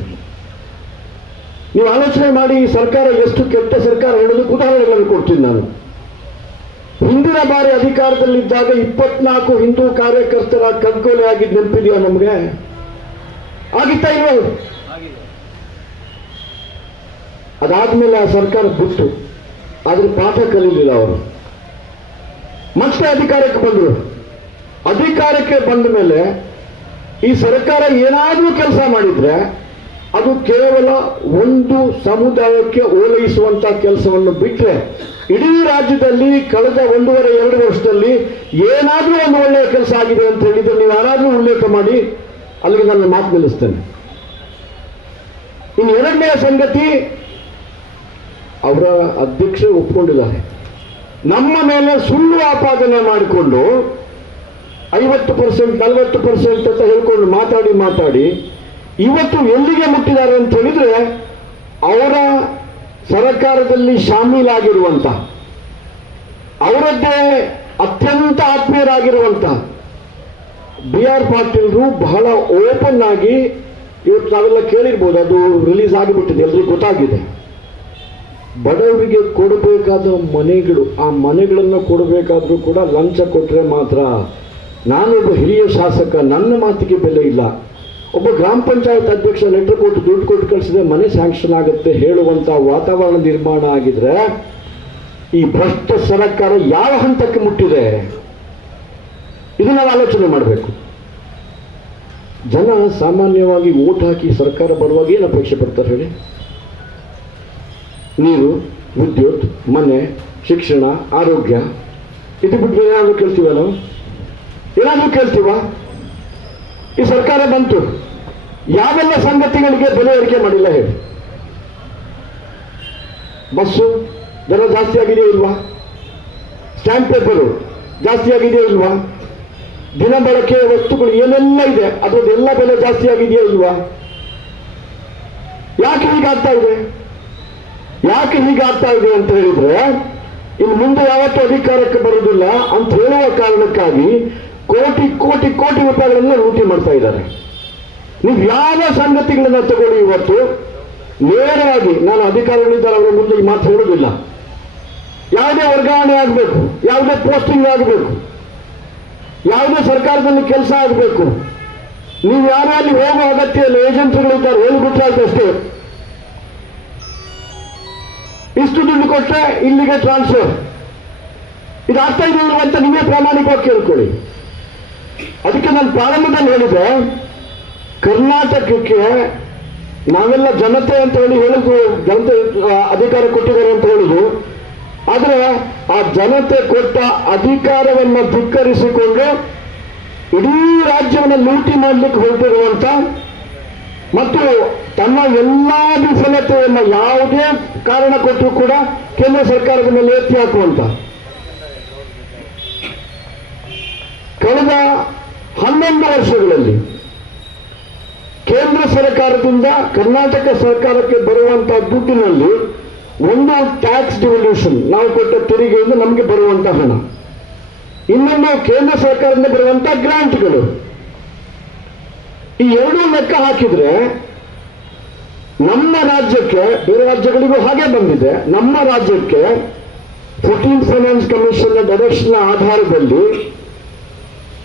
ನೀವು ಆಲೋಚನೆ ಮಾಡಿ ಈ ಸರ್ಕಾರ ಎಷ್ಟು ಕೆಟ್ಟ ಸರ್ಕಾರ ಹೇಳೋದಕ್ಕೆ ಉದಾಹರಣೆಗಳನ್ನು ಕೊಡ್ತೀನಿ ನಾನು. ಹಿಂದಿನ ಬಾರಿ ಅಧಿಕಾರದಲ್ಲಿದ್ದಾಗ 24 ಹಿಂದೂ ಕಾರ್ಯಕರ್ತರ ಕಗ್ಗೊಲೆ ಆಗಿದ್ದು ನೆನಪಿದೆಯಾ ನಮಗೆ? ಆಗಿತ್ತಾ ಇಲ್ವ? ಅದಾದ್ಮೇಲೆ ಆ ಸರ್ಕಾರ ಬಿಟ್ಟು, ಆದ್ರೆ ಪಾಠ ಕಲೀಲಿಲ್ಲ ಅವರು. ಮತ್ತೆ ಅಧಿಕಾರಕ್ಕೆ ಬಂದರು. ಅಧಿಕಾರಕ್ಕೆ ಬಂದ ಮೇಲೆ ಈ ಸರ್ಕಾರ ಏನಾದರೂ ಕೆಲಸ ಮಾಡಿದ್ರೆ ಅದು ಕೇವಲ ಒಂದು ಸಮುದಾಯಕ್ಕೆ ಓಲೈಸುವಂತ ಕೆಲಸವನ್ನು ಬಿಟ್ಟರೆ ಇಡೀ ರಾಜ್ಯದಲ್ಲಿ ಕಳೆದ 1.5-2 ವರ್ಷದಲ್ಲಿ ಏನಾದರೂ ಒಂದು ಒಳ್ಳೆಯ ಕೆಲಸ ಆಗಿದೆ ಅಂತ ಹೇಳಿದ್ರೆ ನೀವು ಯಾರಾದರೂ ಉಲ್ಲೇಖ ಮಾಡಿ, ಅಲ್ಲಿಗೆ ನಾನು ಮಾತು ನಿಲ್ಲಿಸ್ತೇನೆ. ಇನ್ನು ಎರಡನೆಯ ಸಂಗತಿ, ಅವರ ಅಧ್ಯಕ್ಷರು ಒಪ್ಕೊಂಡಿದ್ದಾರೆ. ನಮ್ಮ ಮೇಲೆ ಸುಳ್ಳು ಆಪಾದನೆ ಮಾಡಿಕೊಂಡು 50%, 40% ಅಂತ ಹೇಳ್ಕೊಂಡು ಮಾತಾಡಿ ಇವತ್ತು ಎಲ್ಲಿಗೆ ಮುಟ್ಟಿದ್ದಾರೆ ಅಂತ ಹೇಳಿದ್ರೆ, ಅವರ ಸರ್ಕಾರದಲ್ಲಿ ಶಾಮೀಲಾಗಿರುವಂತ, ಅವರದ್ದೇ ಅತ್ಯಂತ ಆತ್ಮೀಯರಾಗಿರುವಂತ BR ಪಾಟೀಲ್ರು ಬಹಳ ಓಪನ್ ಆಗಿ, ಇವತ್ತು ನಾವೆಲ್ಲ ಕೇಳಿರ್ಬೋದು, ಅದು ರಿಲೀಸ್ ಆಗಿಬಿಟ್ಟಿದೆ, ಎಲ್ರಿಗೂ ಗೊತ್ತಾಗಿದೆ. ಬಡವರಿಗೆ ಕೊಡಬೇಕಾದ ಮನೆಗಳು, ಆ ಮನೆಗಳನ್ನು ಕೊಡಬೇಕಾದ್ರೂ ಕೂಡ ಲಂಚ ಕೊಟ್ಟರೆ ಮಾತ್ರ. ನಾನೊಬ್ಬ ಹಿರಿಯ ಶಾಸಕ, ನನ್ನ ಮಾತಿಗೆ ಬೆಲೆ ಇಲ್ಲ. ಒಬ್ಬ ಗ್ರಾಮ ಪಂಚಾಯತ್ ಅಧ್ಯಕ್ಷ ಲೆಟರ್ ಕೊಟ್ಟು ದುಡ್ಡು ಕೊಟ್ಟು ಕಳಿಸಿದ್ರೆ ಮನೆ ಸ್ಯಾಂಕ್ಷನ್ ಆಗುತ್ತೆ ಹೇಳುವಂತ ವಾತಾವರಣ ನಿರ್ಮಾಣ ಆಗಿದ್ರೆ ಈ ಭ್ರಷ್ಟ ಸರ್ಕಾರ ಯಾವ ಹಂತಕ್ಕೆ ಮುಟ್ಟಿದೆ? ಇದು ನಾವು ಆಲೋಚನೆ ಮಾಡಬೇಕು. ಜನ ಸಾಮಾನ್ಯವಾಗಿ ವೋಟ್ ಹಾಕಿ ಸರ್ಕಾರ ಬರುವಾಗ ಏನು ಅಪೇಕ್ಷೆ ಪಡ್ತಾರೆ ಹೇಳಿ? ನೀರು, ವಿದ್ಯುತ್, ಮನೆ, ಶಿಕ್ಷಣ, ಆರೋಗ್ಯ, ಇದು ಬಿಟ್ಟು ಏನಾದರೂ ಕೇಳ್ತೀವ ನಾವು? ಏನಾದರೂ ಕೇಳ್ತೀವ? ಈ ಸರ್ಕಾರ ಬಂತು, ಯಾವೆಲ್ಲ ಸಂಗತಿಗಳಿಗೆ ಬೆಲೆ ಏರಿಕೆ ಮಾಡಿಲ್ಲ ಹೇಳಿ? ಬಸ್ಸು ದರ ಜಾಸ್ತಿ ಆಗಿದೆಯೋ ಇಲ್ವಾ? ಸ್ಟ್ಯಾಂಪ್ ಪೇಪರು ಜಾಸ್ತಿ ಆಗಿದೆಯೋ ಇಲ್ವಾ? ದಿನ ಬಳಕೆಯ ವಸ್ತುಗಳು ಏನೆಲ್ಲ ಇದೆ ಅದರದ್ದೆಲ್ಲ ಬೆಲೆ ಜಾಸ್ತಿ ಆಗಿದೆಯೋ ಇಲ್ವಾ? ಯಾಕೆ ಹೀಗಾಗ್ತಾ ಇದೆ? ಯಾಕೆ ಹೀಗಾಗ್ತಾ ಇದೆ ಅಂತ ಹೇಳಿದ್ರೆ, ಇನ್ನು ಮುಂದೆ ಯಾವತ್ತೂ ಅಧಿಕಾರಕ್ಕೆ ಬರುವುದಿಲ್ಲ ಅಂತ ಹೇಳುವ ಕಾರಣಕ್ಕಾಗಿ ಕೋಟಿ ಕೋಟಿ ಕೋಟಿ ರೂಪಾಯಿಗಳನ್ನ ಲೂಟಿ ಮಾಡ್ತಾ ಇದ್ದಾರೆ. ನೀವು ಯಾವ ಸಂಗತಿಗಳನ್ನ ತಗೊಳ್ಳಿ, ಇವತ್ತು ನೇರವಾಗಿ ನಾನು ಅಧಿಕಾರಿಗಳಿದ್ದಾರೆ ಅವರ ಮುಂದೆ ಈ ಮಾತು ಹೇಳುವುದಿಲ್ಲ. ಯಾವುದೇ ವರ್ಗಾವಣೆ ಆಗಬೇಕು, ಯಾವುದೇ ಪೋಸ್ಟಿಂಗ್ ಆಗಬೇಕು, ಯಾವುದೇ ಸರ್ಕಾರದಲ್ಲಿ ಕೆಲಸ ಆಗಬೇಕು, ನೀವು ಯಾರು ಅಲ್ಲಿ ಹೋಗುವ ಅಗತ್ಯ ಇಲ್ಲ. ಏಜೆನ್ಸಿಗಳಿದ್ದಾರೆ, ಹೇಳಿಬಿಟ್ಟಾಯ್ತು ಅಷ್ಟೇ. ಇಷ್ಟು ದುಡ್ಡು ಕೊಟ್ಟರೆ ಇಲ್ಲಿಗೆ ಟ್ರಾನ್ಸ್ಫರ್. ಇದಾಗ್ತಾ ಇದೆಯಲ್ಲ ಅಂತ ನೀವೇ ಪ್ರಾಮಾಣಿಕವಾಗಿ ಕೇಳ್ಕೊಳ್ಳಿ. ಅದಕ್ಕೆ ನಾನು ಪ್ರಾರಂಭದಲ್ಲಿ ಹೇಳಿದೆ, ಕರ್ನಾಟಕಕ್ಕೆ ನಾವೆಲ್ಲ ಜನತೆ ಅಂತ ಹೇಳುದು, ಜನತೆ ಅಧಿಕಾರ ಕೊಟ್ಟಿದ್ದಾರೆ ಅಂತ ಹೇಳುದು. ಆದರೆ ಆ ಜನತೆ ಕೊಟ್ಟ ಅಧಿಕಾರವನ್ನು ಧಿಕ್ಕರಿಸಿಕೊಂಡು ಇಡೀ ರಾಜ್ಯವನ್ನು ಲೂಟಿ ಮಾಡಲಿಕ್ಕೆ ಹೊರಟಿರುವಂತ ಮತ್ತು ತನ್ನ ಎಲ್ಲಾ ವಿಫಲತೆಯನ್ನು ಯಾವುದೇ ಕಾರಣ ಕೊಟ್ಟರೂ ಕೂಡ ಕೇಂದ್ರ ಸರ್ಕಾರದ ಮೇಲೆ ಎತ್ತಿ ಹಾಕುವಂತ ಕಳೆದ 11 ವರ್ಷಗಳಲ್ಲಿ ಕೇಂದ್ರ ಸರ್ಕಾರದಿಂದ ಕರ್ನಾಟಕ ಸರ್ಕಾರಕ್ಕೆ ಬರುವಂತಹ ದುಡ್ಡಿನಲ್ಲಿ ಒಂದು ಟ್ಯಾಕ್ಸ್ ಡಿವಲ್ಯೂಷನ್, ನಾವು ಕೊಟ್ಟ ತೆರಿಗೆಯಿಂದ ನಮಗೆ ಬರುವಂತಹ ಹಣ, ಇನ್ನೊಂದು ಕೇಂದ್ರ ಸರ್ಕಾರದಿಂದ ಬರುವಂತಹ ಗ್ರಾಂಟ್ಗಳು. ಈ ಎರಡೂ ಲೆಕ್ಕ ಹಾಕಿದ್ರೆ ನಮ್ಮ ರಾಜ್ಯಕ್ಕೆ, ಬೇರೆ ರಾಜ್ಯಗಳಿಗೂ ಹಾಗೆ ಬಂದಿದೆ, ನಮ್ಮ ರಾಜ್ಯಕ್ಕೆ 14th ಫೈನಾನ್ಸ್ ಕಮಿಷನ್ ಡೈರೆಕ್ಷನ್ ಆಧಾರದಲ್ಲಿ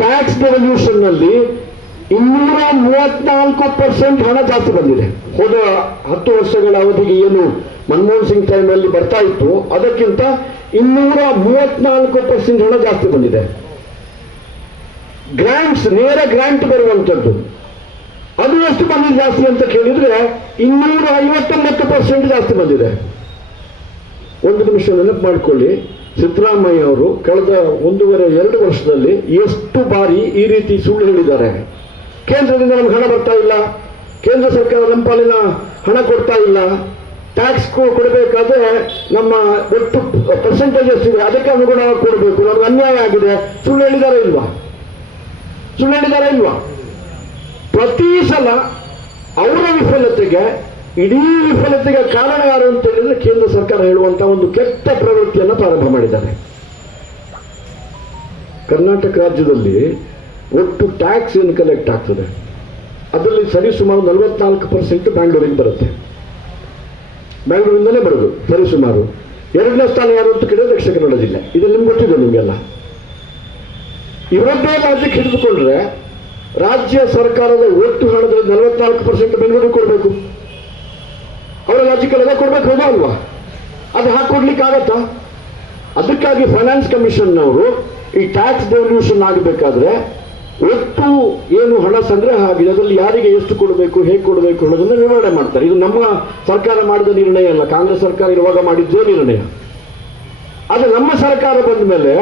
ಟ್ಯಾಕ್ಸ್ ಡೆವಲ್ಯೂಷನ್ ನಲ್ಲಿ 234% ಹಣ ಜಾಸ್ತಿ ಬಂದಿದೆ. ಹೋದ 10 ವರ್ಷಗಳ ಅವಧಿಗೆ ಏನು ಮನಮೋಹನ್ ಸಿಂಗ್ ಟೈಮಲ್ಲಿ ಬರ್ತಾ ಇತ್ತು ಅದಕ್ಕಿಂತ 234% ಹಣ ಜಾಸ್ತಿ ಬಂದಿದೆ. ಗ್ರಾಂಟ್ಸ್, ನೇರ ಗ್ರಾಂಟ್ ಬರುವಂಥದ್ದು ಅದು ಎಷ್ಟು ಬಂದಿದೆ ಜಾಸ್ತಿ ಅಂತ ಕೇಳಿದ್ರೆ 259% ಜಾಸ್ತಿ ಬಂದಿದೆ. ಒಂದು ನಿಮಿಷ ನೆನಪು ಮಾಡಿಕೊಳ್ಳಿ, ಸಿದ್ದರಾಮಯ್ಯ ಅವರು ಕಳೆದ 1.5-2 ವರ್ಷದಲ್ಲಿ ಎಷ್ಟು ಬಾರಿ ಈ ರೀತಿ ಸುಳ್ಳು ಹೇಳಿದ್ದಾರೆ. ಕೇಂದ್ರದಿಂದ ನಮ್ಗೆ ಹಣ ಬರ್ತಾ ಇಲ್ಲ, ಕೇಂದ್ರ ಸರ್ಕಾರ ನಮ್ಮ ಪಾಲಿನ ಹಣ ಕೊಡ್ತಾ ಇಲ್ಲ, ಟ್ಯಾಕ್ಸ್ ಕೊಡಬೇಕಾದ್ರೆ ನಮ್ಮ ಒಟ್ಟು ಪರ್ಸೆಂಟೇಜ್ ಎಷ್ಟಿದೆ ಅದಕ್ಕೆ ಅನುಗುಣವಾಗಿ ಕೊಡಬೇಕು, ನಮ್ಗೆ ಅನ್ಯಾಯ ಆಗಿದೆ. ಸುಳ್ಳು ಹೇಳಿದಾರ ಇಲ್ವಾ? ಪ್ರತಿ ಸಲ ಅವರ ವಿಫಲತೆಗೆ, ಇಡೀ ವಿಫಲತೆಗೆ ಕಾರಣ ಯಾರು ಅಂತ ಹೇಳಿದ್ರೆ ಕೇಂದ್ರ ಸರ್ಕಾರ ಹೇಳುವಂತಹ ಒಂದು ಕೆಟ್ಟ ಪ್ರವೃತ್ತಿಯನ್ನು ಪ್ರಾರಂಭ ಮಾಡಿದ್ದಾರೆ. ಕರ್ನಾಟಕ ರಾಜ್ಯದಲ್ಲಿ ಒಟ್ಟು ಟ್ಯಾಕ್ಸ್ ಏನು ಕಲೆಕ್ಟ್ ಆಗ್ತದೆ ಅದರಲ್ಲಿ ಸರಿಸುಮಾರು 44% ಬ್ಯಾಂಗ್ಳೂರಿಗೆ ಬರುತ್ತೆ. ಬ್ಯಾಂಗ್ಳೂರಿಂದಲೇ ಬರೋದು ಸರಿಸುಮಾರು. 2ನೇ ಸ್ಥಾನ ಯಾರು ಅಂತ ಕೇಳಿದ್ರೆ ದಕ್ಷಿಣ ಕನ್ನಡ ಜಿಲ್ಲೆ. ಇದು ನಿಮ್ಗೆ ಗೊತ್ತಿದೆ. ನಿಮಗೆಲ್ಲ ಇವರದ್ದೇ ರಾಜ್ಯಕ್ಕೆ ಹಿಡಿದುಕೊಂಡ್ರೆ ರಾಜ್ಯ ಸರ್ಕಾರದ ಒಟ್ಟು ಹಣದಲ್ಲಿ 44% ಬೆಂಗಳೂರಿಗೆ ಕೊಡಬೇಕು. ಅವರ ರಾಜ್ಯಕ್ಕೆಲ್ಲ ಕೊಡಬೇಕು, ಹೌದಾ ಅಲ್ವಾ? ಅದು ಹಾಕೊಡ್ಲಿಕ್ಕೆ ಆಗತ್ತಾ? ಅದಕ್ಕಾಗಿ ಫೈನಾನ್ಸ್ ಕಮಿಷನ್ನವರು ಈ ಟ್ಯಾಕ್ಸ್ ಡೆವಲ್ಯೂಷನ್ ಆಗಬೇಕಾದ್ರೆ ಒಟ್ಟು ಏನು ಹಣ ಸಂಗ್ರಹ ಆಗಿದೆ ಅದರಲ್ಲಿ ಯಾರಿಗೆ ಎಷ್ಟು ಕೊಡಬೇಕು, ಹೇಗೆ ಕೊಡಬೇಕು ಅನ್ನೋದನ್ನು ವಿವರಣೆ ಮಾಡ್ತಾರೆ. ಇದು ನಮ್ಮ ಸರ್ಕಾರ ಮಾಡಿದ ನಿರ್ಣಯ ಅಲ್ಲ, ಕಾಂಗ್ರೆಸ್ ಸರ್ಕಾರ ಇರುವಾಗ ಮಾಡಿದ್ದೇ ನಿರ್ಣಯ. ಆದರೆ ನಮ್ಮ ಸರ್ಕಾರ ಬಂದ ಮೇಲೆ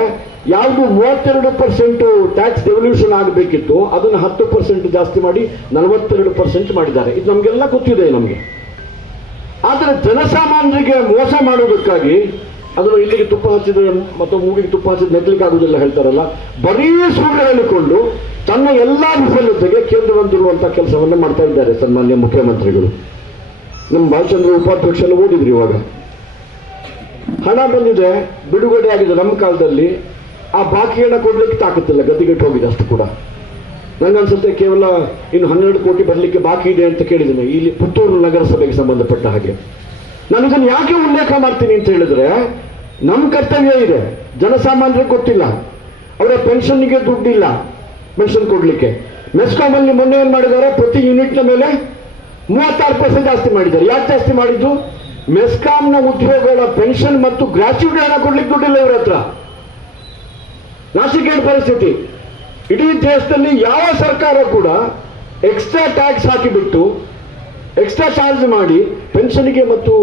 ಯಾವುದು 32% ಟ್ಯಾಕ್ಸ್ ಡೆವಲ್ಯೂಷನ್ ಆಗಬೇಕಿತ್ತು ಅದನ್ನು 10% ಜಾಸ್ತಿ ಮಾಡಿ 42% ಮಾಡಿದ್ದಾರೆ. ಇದು ನಮಗೆಲ್ಲ ಗೊತ್ತಿದೆ ನಮಗೆ. ಆದರೆ ಜನಸಾಮಾನ್ಯರಿಗೆ ಮೋಸ ಮಾಡುವುದಕ್ಕಾಗಿ ಅದನ್ನು ಇಲ್ಲಿಗೆ ತುಪ್ಪ ಹಚ್ಚಿದ ಮತ್ತು ಮೂಗಿಗೆ ತುಪ್ಪ ಹಚ್ಚಿದ ನೆಗ್ಲಿಕ್ಕೆ ಆಗುವುದಿಲ್ಲ ಹೇಳ್ತಾರಲ್ಲ, ಬರೀ ಸುಳ್ಳು ಹೇಳಿಕೊಂಡು ತನ್ನ ಎಲ್ಲ ವಿಫಲತೆಗೆ ಕೇಂದ್ರ ಬಂದಿರುವಂಥ ಕೆಲಸವನ್ನು ಮಾಡ್ತಾ ಇದ್ದಾರೆ ಸನ್ಮಾನ್ಯ ಮುಖ್ಯಮಂತ್ರಿಗಳು. ನಮ್ಮ ಬಾಲಚಂದ್ರ ಉಪಾಧ್ಯಕ್ಷರು ಓದಿದ್ರಿ, ಇವಾಗ ಹಣ ಬಂದಿದೆ, ಬಿಡುಗಡೆ ಆಗಿದೆ ನಮ್ಮ ಕಾಲದಲ್ಲಿ, ಆ ಬಾಕಿಯನ್ನು ಕೊಡ್ಲಿಕ್ಕೆ ತಾಕತ್ತಿಲ್ಲ, ಗದ್ದಿಗೆಟ್ಟು ಹೋಗಿದೆ ಅಷ್ಟು ಕೂಡ. ನಂಗನ್ಸುತ್ತೆ ಕೇವಲ ಇನ್ನು 12 ಕೋಟಿ ಬರಲಿಕ್ಕೆ ಬಾಕಿ ಇದೆ ಅಂತ ಕೇಳಿದ್ದೇನೆ ಇಲ್ಲಿ ಪುತ್ತೂರು ನಗರಸಭೆಗೆ ಸಂಬಂಧಪಟ್ಟ ಹಾಗೆ. ನಾನು ಇದನ್ನು ಯಾಕೆ ಉಲ್ಲೇಖ ಮಾಡ್ತೀನಿ ಅಂತ ಹೇಳಿದ್ರೆ, ನಮ್ಮ ಕರ್ತವ್ಯ ಇದೆ, ಜನಸಾಮಾನ್ಯರಿಗೆ ಗೊತ್ತಿಲ್ಲ, ಅವರ ಪೆನ್ಷನ್ಗೆ ದುಡ್ಡಿಲ್ಲ ಪೆನ್ಷನ್ ಕೊಡ್ಲಿಕ್ಕೆ. ಮೆಸ್ಕಾಮಲ್ಲಿ ಮೊನ್ನೆ ಏನು ಮಾಡಿದ್ದಾರೆ, ಪ್ರತಿ ಯೂನಿಟ್ನ ಮೇಲೆ 36% ಜಾಸ್ತಿ ಮಾಡಿದ್ದಾರೆ. ಯಾಕೆ ಜಾಸ್ತಿ ಮಾಡಿದ್ದು? ಮೆಸ್ಕಾಂನ ಉದ್ಯೋಗಗಳ ಪೆನ್ಷನ್ ಮತ್ತು ಗ್ರಾಚ್ಯುಟಿ ಹಣ ಕೊಡ್ಲಿಕ್ಕೆ ದುಡ್ಡಿಲ್ಲ ಇವರ ಹತ್ರ. ನಾಚಿಕೆಯ ಪರಿಸ್ಥಿತಿ. ಇಡೀ ದೇಶದಲ್ಲಿ ಯಾವ ಸರ್ಕಾರ ಕೂಡ ಎಕ್ಸ್ಟ್ರಾ ಟ್ಯಾಕ್ಸ್ ಹಾಕಿಬಿಟ್ಟು ಎಕ್ಸ್ಟ್ರಾ ಚಾರ್ಜ್ ಮಾಡಿ ಪೆನ್ಷನ್ಗೆ ಮತ್ತು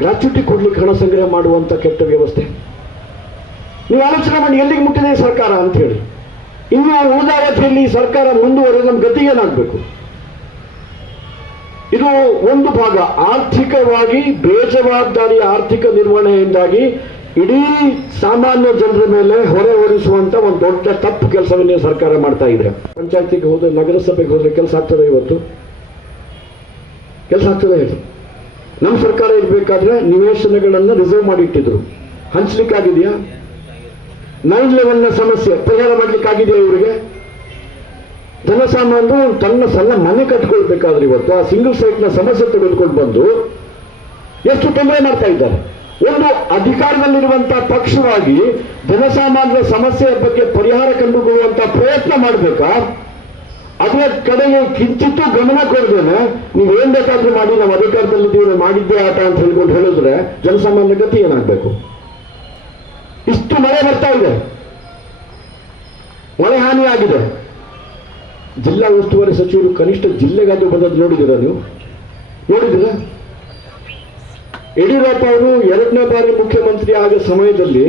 ಗ್ರಾಚ್ಯುಟಿ ಕೊಡ್ಲಿಕ್ಕೆ ಹಣ ಸಂಗ್ರಹ ಮಾಡುವಂಥ ಕೆಟ್ಟ ವ್ಯವಸ್ಥೆ. ನೀವು ಆಲೋಚನೆ ಮಾಡಿ ಎಲ್ಲಿಗೆ ಮುಟ್ಟಿದೆ ಸರ್ಕಾರ ಅಂತ ಹೇಳಿ. ಇನ್ನು ಉಳಿದ ಅವಧಿಯಲ್ಲಿ ಸರ್ಕಾರ ಮುಂದುವರೆದು ನಮ್ಮ ಗತಿ ಏನಾಗಬೇಕು? ಇದು ಒಂದು ಭಾಗ. ಆರ್ಥಿಕವಾಗಿ ಬೇಜವಾಬ್ದಾರಿ ಆರ್ಥಿಕ ನಿರ್ವಹಣೆಯಿಂದಾಗಿ ಇಡೀ ಸಾಮಾನ್ಯ ಜನರ ಮೇಲೆ ಹೊರೆ ಹೊರಿಸುವಂತ ಒಂದು ದೊಡ್ಡ ತಪ್ಪು ಕೆಲಸವನ್ನೇ ಸರ್ಕಾರ ಮಾಡ್ತಾ ಇದೆ. ಪಂಚಾಯತಿಗೆ ಹೋದ್ರೆ, ನಗರಸಭೆಗೆ ಹೋದ್ರೆ ಕೆಲಸ ಆಗ್ತದೆ? ಇವತ್ತು ಕೆಲಸ ಆಗ್ತದೆ ಹೇಳಿ? ನಮ್ಮ ಸರ್ಕಾರ ಇರಬೇಕಾದ್ರೆ ನಿವೇಶನಗಳನ್ನು ರಿಸರ್ವ್ ಮಾಡಿ ಇಟ್ಟಿದ್ರು, ಹಂಚ್ಲಿಕ್ಕಾಗಿದೆಯಾ? 9/11ನ ಸಮಸ್ಯೆ ಪರಿಹಾರ ಮಾಡ್ಲಿಕ್ಕಾಗಿದೆಯಾ ಇವರಿಗೆ? ಜನಸಾಮಾನ್ಯರು ತನ್ನ ಸಣ್ಣ ಮನೆ ಕಟ್ಕೊಳ್ಬೇಕಾದ್ರೆ ಇವತ್ತು ಆ ಸಿಂಗಲ್ ಸೈಟ್ನ ಸಮಸ್ಯೆ ತೆಗೆದುಕೊಂಡು ಬಂದು ಎಷ್ಟು ತೊಂದರೆ ಮಾಡ್ತಾ ಇದ್ದಾರೆ. ಒಂದು ಅಧಿಕಾರದಲ್ಲಿರುವಂತಹ ಪಕ್ಷವಾಗಿ ಜನಸಾಮಾನ್ಯರ ಸಮಸ್ಯೆಯ ಬಗ್ಗೆ ಪರಿಹಾರ ಕಂಡುಕೊಳ್ಳುವಂತಹ ಪ್ರಯತ್ನ ಮಾಡಬೇಕಾ? ಅದರ ಕಡೆಗೆ ಕಿಂಚಿತ್ತೂ ಗಮನ ಕೊಡದೇನೆ ನೀವೇನ್ ಬೇಕಾದ್ರೂ ಮಾಡಿ, ನಾವು ಅಧಿಕಾರದಲ್ಲಿದ್ದೀವಿ, ಮಾಡಿದ್ದೇ ಆಟ ಅಂತ ಹೇಳ್ಕೊಂಡು ಹೇಳಿದ್ರೆ ಜನಸಾಮಾನ್ಯ ಗತಿ ಏನಾಗಬೇಕು? ಇಷ್ಟು ಮಳೆ ಬರ್ತಾ ಇದೆ, ಮಳೆ ಹಾನಿ ಆಗಿದೆ. ಜಿಲ್ಲಾ ಉಸ್ತುವಾರಿ ಸಚಿವರು ಕನಿಷ್ಠ ಜಿಲ್ಲೆಗಾದ್ರೂ ಬಂದದ್ದು ನೋಡಿದ್ದೀರಾ? ನೀವು ನೋಡಿದ್ದೀರಾ? ಯಡಿಯೂರಪ್ಪ ಅವರು 2ನೇ ಬಾರಿ ಮುಖ್ಯಮಂತ್ರಿ ಆದ ಸಮಯದಲ್ಲಿ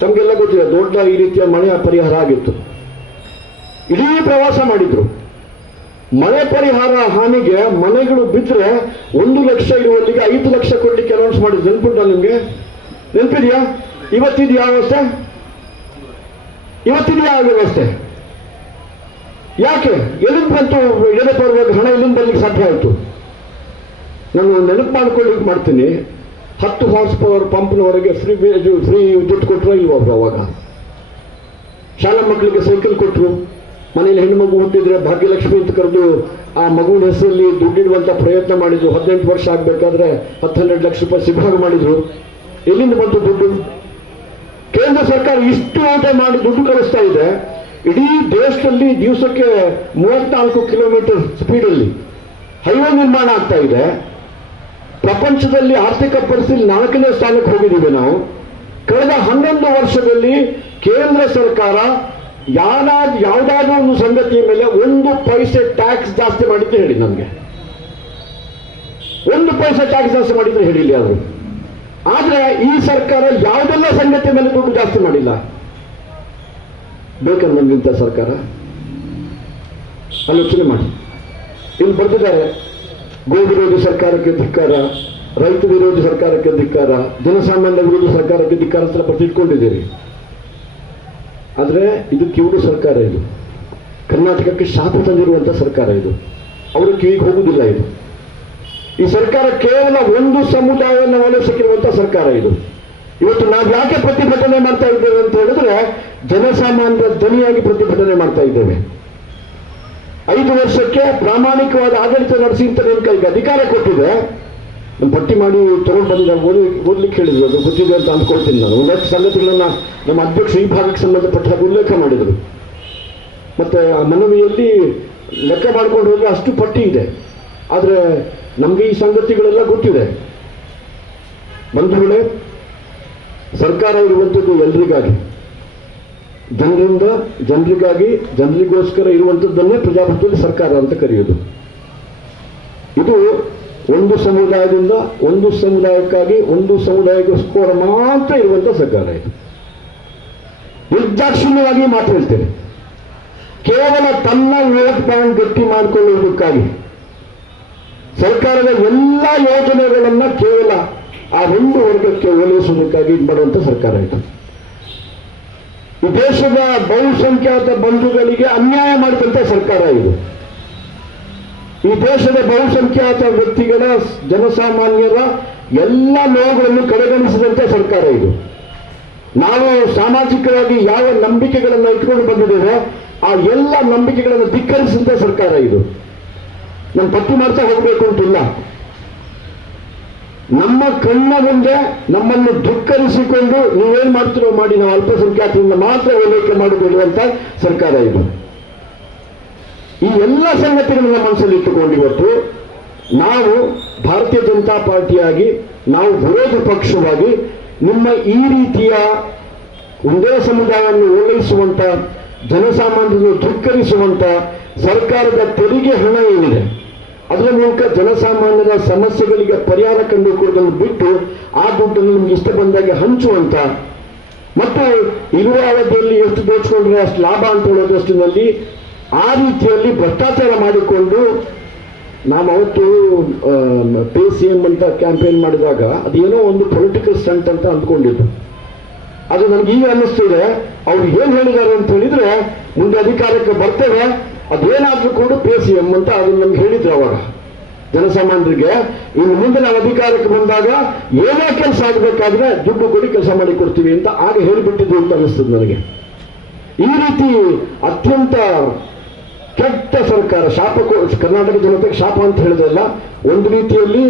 ತಮಗೆಲ್ಲ ಗೊತ್ತಿದೆ, ದೊಡ್ಡ ಈ ರೀತಿಯ ಮಳೆಯ ಪರಿಹಾರ ಆಗಿತ್ತು. ಇಡೀ ಪ್ರವಾಸ ಮಾಡಿದ್ರು. ಮಳೆ ಪರಿಹಾರ ಹಾನಿಗೆ ಮನೆಗಳು ಬಿದ್ದರೆ 1 ಲಕ್ಷ ಇರುವಲ್ಲಿಗೆ 5 ಲಕ್ಷ ಕೊಡ್ಲಿಕ್ಕೆ ಅನೌನ್ಸ್ ಮಾಡಿದ್ರು. ನೆನ್ಪುಂಟಾ ನಿಮ್ಗೆ? ನೆನಪಿದೆಯಾ? ಇವತ್ತಿದೆಯಾ ವ್ಯವಸ್ಥೆ? ಇವತ್ತಿದೆಯಾ ಆ ವ್ಯವಸ್ಥೆ? ಯಾಕೆ? ಎಲ್ಲಿಂದ ಬಂತು? ಯಡಿಯೂರಪ್ಪ ಅವ್ರ ಹಣ ಎಲ್ಲಿಂದ ಬರ್ಲಿಕ್ಕೆ ಸಾಧ್ಯ ಆಯಿತು? ನಾನು ನೆನಪು ಮಾಡ್ಕೊಳ್ಳಿಕ್ಕೆ ಮಾಡ್ತೀನಿ. 10 ಹಾರ್ಸ್ ಪವರ್ ಪಂಪ್ನವರೆಗೆ ಫ್ರೀ ವಿದ್ಯುತ್ ಕೊಟ್ಟರು ಇಲ್ವ ಅವರು? ಅವಾಗ ಶಾಲಾ ಮಕ್ಕಳಿಗೆ ಸೈಕಲ್ ಕೊಟ್ಟರು. ಮನೇಲಿ ಹೆಣ್ಣು ಮಗು ಹುಟ್ಟಿದ್ರೆ ಭಾಗ್ಯಲಕ್ಷ್ಮಿ ಅಂತ ಕರೆದು ಆ ಮಗುವಿನ ಹೆಸರಲ್ಲಿ ದುಡ್ಡಿಡುವಂಥ ಪ್ರಯತ್ನ ಮಾಡಿದ್ರು. 18 ವರ್ಷ ಆಗಬೇಕಾದ್ರೆ 10-12 ಲಕ್ಷ ರೂಪಾಯಿ ಸಿಭಾಗ ಮಾಡಿದ್ರು. ಎಲ್ಲಿಂದ ಬಂತು ದುಡ್ಡು? ಕೇಂದ್ರ ಸರ್ಕಾರ ಇಷ್ಟು ಆಟೆ ಮಾಡಿ ದುಡ್ಡು ಕಳಿಸ್ತಾ ಇದೆ. ಇಡೀ ದೇಶದಲ್ಲಿ ದಿವಸಕ್ಕೆ 34 ಕಿಲೋಮೀಟರ್ ಸ್ಪೀಡಲ್ಲಿ ಹೈವೇ ನಿರ್ಮಾಣ ಆಗ್ತಾ ಇದೆ. ಪ್ರಪಂಚದಲ್ಲಿ ಆರ್ಥಿಕ ಪರಿಸ್ಥಿತಿ 4ನೇ ಸ್ಥಾನಕ್ಕೆ ಹೋಗಿದ್ದೀವಿ ನಾವು. ಕಳೆದ 11 ವರ್ಷದಲ್ಲಿ ಕೇಂದ್ರ ಸರ್ಕಾರ ಯಾವುದಾದ್ರೂ ಒಂದು ಸಂಗತಿಯ ಮೇಲೆ 1 ಪೈಸೆ ಟ್ಯಾಕ್ಸ್ ಜಾಸ್ತಿ ಮಾಡಿದ್ರೆ ಹೇಳಿ ನನಗೆ. 1 ಪೈಸೆ ಟ್ಯಾಕ್ಸ್ ಜಾಸ್ತಿ ಮಾಡಿದ್ರೆ ಹೇಳಿಲ್ಲ ಅವರು. ಆದ್ರೆ ಈ ಸರ್ಕಾರ ಯಾವುದೆಲ್ಲ ಸಂಗತಿ ಮೇಲೆ ದುಡ್ಡು ಜಾಸ್ತಿ ಮಾಡಿಲ್ಲ. ಬೇಕಂತ ನಮ್ಗಿಂತ ಸರ್ಕಾರ ಆಲೋಚನೆ ಮಾಡಿ. ಇಲ್ಲಿ ಬರ್ತಿದ್ದಾರೆ, ಗೋ ವಿರೋಧಿ ಸರ್ಕಾರಕ್ಕೆ ಧಿಕ್ಕಾರ, ರೈತ ವಿರೋಧಿ ಸರ್ಕಾರಕ್ಕೆ ಧಿಕ್ಕಾರ, ಜನಸಾಮಾನ್ಯ ವಿರೋಧಿ ಸರ್ಕಾರಕ್ಕೆ ಧಿಕ್ಕಾರ ಅಂತ ಬರ್ತಿಟ್ಕೊಂಡಿದ್ದೀರಿ. ಆದರೆ ಇದು ಕಿವುಡು ಸರ್ಕಾರ. ಇದು ಕರ್ನಾಟಕಕ್ಕೆ ಶಾಪ ತಂದಿರುವಂಥ ಸರ್ಕಾರ. ಇದು ಅವರ ಕಿವಿಗೆ ಹೋಗುವುದಿಲ್ಲ. ಇದು ಈ ಸರ್ಕಾರ ಕೇವಲ ಒಂದು ಸಮುದಾಯವನ್ನು ಓಲೈಸಿರುವಂಥ ಸರ್ಕಾರ. ಇದು ಇವತ್ತು ನಾವು ಯಾಕೆ ಪ್ರತಿಭಟನೆ ಮಾಡ್ತಾ ಇದ್ದೇವೆ ಅಂತ ಹೇಳಿದ್ರೆ, ಜನಸಾಮಾನ್ಯರ ಧ್ವನಿಯಾಗಿ ಪ್ರತಿಭಟನೆ ಮಾಡ್ತಾ ಇದ್ದೇವೆ. 5 ವರ್ಷಕ್ಕೆ ಪ್ರಾಮಾಣಿಕವಾದ ಆಡಳಿತ ನಡೆಸಿ ಅಂತ ನಿಮ್ಮ ಕೈಗೆ ಅಧಿಕಾರ ಕೊಟ್ಟಿದೆ. ನಾನು ಪಟ್ಟಿ ಮಾಡಿ ತಗೊಂಡು ಬಂದಿದ್ದಾಗ ಓದ್ಲಿಕ್ಕೆ ಹೇಳಿದ್ರು, ಅದು ಗೊತ್ತಿದೆ ಅಂತ ಅಂದ್ಕೊಳ್ತೀನಿ ನಾನು. ಒಂದಷ್ಟು ಸಂಗತಿಗಳನ್ನ ನಮ್ಮ ಅಧ್ಯಕ್ಷರು ಈ ಭಾಗಕ್ಕೆ ಸಂಬಂಧಪಟ್ಟ ಹಾಗೆ ಉಲ್ಲೇಖ ಮಾಡಿದರು. ಮತ್ತೆ ಆ ಮನವಿಯಲ್ಲಿ ಲೆಕ್ಕ ಮಾಡ್ಕೊಂಡು ಹೋದ್ರೆ ಅಷ್ಟು ಪಟ್ಟಿ ಇದೆ. ಆದರೆ ನಮಗೆ ಈ ಸಂಗತಿಗಳೆಲ್ಲ ಗೊತ್ತಿದೆ. ಬಂಧುಗಳೇ, ಸರ್ಕಾರ ಇರುವಂಥದ್ದು ಎಲ್ರಿಗಾಗಿ, ಜನರಿಂದ ಜನರಿಗಾಗಿ, ಜನರಿಗೋಸ್ಕರ ಇರುವಂಥದ್ದನ್ನೇ ಪ್ರಜಾಪ್ರಭುತ್ವದಲ್ಲಿ ಸರ್ಕಾರ ಅಂತ ಕರೆಯೋದು. ಇದು ಒಂದು ಸಮುದಾಯದಿಂದ ಒಂದು ಸಮುದಾಯಕ್ಕಾಗಿ ಒಂದು ಸಮುದಾಯಕ್ಕೋಸ್ಕರ ಮಾತ್ರ ಇರುವಂಥ ಸರ್ಕಾರ. ಇದು ನಿರ್ದಾಕ್ಷಿಣ್ಯವಾಗಿ ಮಾತು ಹೇಳ್ತೇನೆ. ಕೇವಲ ತನ್ನ ವೋಟ್ ಬ್ಯಾಂಕ್ ಗಟ್ಟಿ ಮಾಡಿಕೊಳ್ಳುವುದಕ್ಕಾಗಿ ಸರ್ಕಾರದ ಎಲ್ಲ ಯೋಜನೆಗಳನ್ನ ಕೇವಲ ಆ ಒಂದು ವರ್ಗಕ್ಕೆ ಓಲೈಸುವುದಕ್ಕಾಗಿ ಮಾಡುವಂಥ ಸರ್ಕಾರ ಇದು. ಈ ದೇಶದ ಬಹುಸಂಖ್ಯಾತ ಬಂಧುಗಳಿಗೆ ಅನ್ಯಾಯ ಮಾಡಿದಂಥ ಸರ್ಕಾರ ಇದು. ಈ ದೇಶದ ಬಹುಸಂಖ್ಯಾತ ವ್ಯಕ್ತಿಗಳ, ಜನಸಾಮಾನ್ಯರ ಎಲ್ಲ ನೋವುಗಳನ್ನು ಕಡೆಗಣಿಸಿದಂಥ ಸರ್ಕಾರ ಇದು. ನಾವು ಸಾಮಾಜಿಕವಾಗಿ ಯಾವ ನಂಬಿಕೆಗಳನ್ನು ಇಟ್ಕೊಂಡು ಬಂದಿದ್ದೇವೆ ಆ ಎಲ್ಲ ನಂಬಿಕೆಗಳನ್ನು ಧಿಕ್ಕರಿಸಿದಂಥ ಸರ್ಕಾರ ಇದು. ನಾನು ಪಟ್ಟಿ ಮಾಡ್ತಾ ಹೋಗಬೇಕು ಅಂತಿಲ್ಲ. ನಮ್ಮ ಕಣ್ಣ ಮುಂದೆ ನಮ್ಮನ್ನು ಧಿಕ್ಕರಿಸಿಕೊಂಡು ನೀವೇನ್ ಮಾಡ್ತಿರೋ ಮಾಡಿ, ನಾವು ಅಲ್ಪಸಂಖ್ಯಾತರಿಂದ ಮಾತ್ರ ಓಲೈಕೆ ಮಾಡಿಕೊಳ್ಳುವಂತ ಸರ್ಕಾರ ಇದು. ಈ ಎಲ್ಲ ಸಂಗತಿಗಳನ್ನ ಮನಸ್ಸಲ್ಲಿ ಇಟ್ಟುಕೊಂಡು ಇವತ್ತು ನಾವು ಭಾರತೀಯ ಜನತಾ ಪಾರ್ಟಿಯಾಗಿ, ನಾವು ವಿರೋಧ ಪಕ್ಷವಾಗಿ ನಿಮ್ಮ ಈ ರೀತಿಯ ಒಂದೇ ಸಮುದಾಯವನ್ನು ಓಲೈಸುವಂತ, ಜನಸಾಮಾನ್ಯರನ್ನು ಧಿಕ್ಕರಿಸುವಂತ ಸರ್ಕಾರದ ತೆರಿಗೆ ಹಣ ಏನಿದೆ ಅದರ ಮೂಲಕ ಜನಸಾಮಾನ್ಯರ ಸಮಸ್ಯೆಗಳಿಗೆ ಪರಿಹಾರ ಕಂಡುಕೊಳ್ಳೋದನ್ನು ಬಿಟ್ಟು ಆ ದುಡ್ಡನ್ನು ನಿಮ್ಗೆ ಇಷ್ಟ ಬಂದಾಗೆ ಹಂಚುವಂತ ಮತ್ತು ಇರುವ ಅವಧಿಯಲ್ಲಿ ಎಷ್ಟು ದೋಚ್ಕೊಂಡ್ರೆ ಅಷ್ಟು ಲಾಭ ಅಂತ ಹೇಳೋದಷ್ಟಿನಲ್ಲಿ ಆ ರೀತಿಯಲ್ಲಿ ಭ್ರಷ್ಟಾಚಾರ ಮಾಡಿಕೊಂಡು ನಾವು ಅವತ್ತು ಪೇ CM ಅಂತ ಕ್ಯಾಂಪೇನ್ ಮಾಡಿದಾಗ ಅದೇನೋ ಒಂದು ಪೊಲಿಟಿಕಲ್ ಸ್ಟಂಟ್ ಅಂತ ಅಂದ್ಕೊಂಡಿದ್ದು. ಅದು ನನಗೆ ಈಗ ಅನ್ನಿಸ್ತಿದೆ, ಅವ್ರು ಏನು ಹೇಳಿದ್ದಾರೆ ಅಂತ ಹೇಳಿದ್ರೆ, ಮುಂದೆ ಅಧಿಕಾರಕ್ಕೆ ಬರ್ತೇವೆ ಅದೇನಾದ್ರೂ ಕೂಡ ಪೇ CM ಅಂತ ಅದನ್ನು ನಮ್ಗೆ ಹೇಳಿದ್ರು ಅವಾಗ ಜನಸಾಮಾನ್ಯರಿಗೆ. ಇನ್ನು ಮುಂದೆ ನಾವು ಅಧಿಕಾರಕ್ಕೆ ಬಂದಾಗ ಏನೇ ಕೆಲಸ ಆಗಬೇಕಾದ್ರೆ ದುಡ್ಡು ಕೊಡಿ ಕೆಲಸ ಮಾಡಿ ಕೊಡ್ತೀವಿ ಅಂತ ಆಗ ಹೇಳಿಬಿಟ್ಟಿದ್ರು ಅಂತ ಅನ್ನಿಸ್ತದೆ ನನಗೆ. ಈ ರೀತಿ ಅತ್ಯಂತ ಕೆಟ್ಟ ಸರ್ಕಾರ, ಶಾಪ, ಕರ್ನಾಟಕ ಜನತೆಗೆ ಶಾಪ ಅಂತ ಹೇಳಿದ್ರಲ್ಲ, ಒಂದು ರೀತಿಯಲ್ಲಿ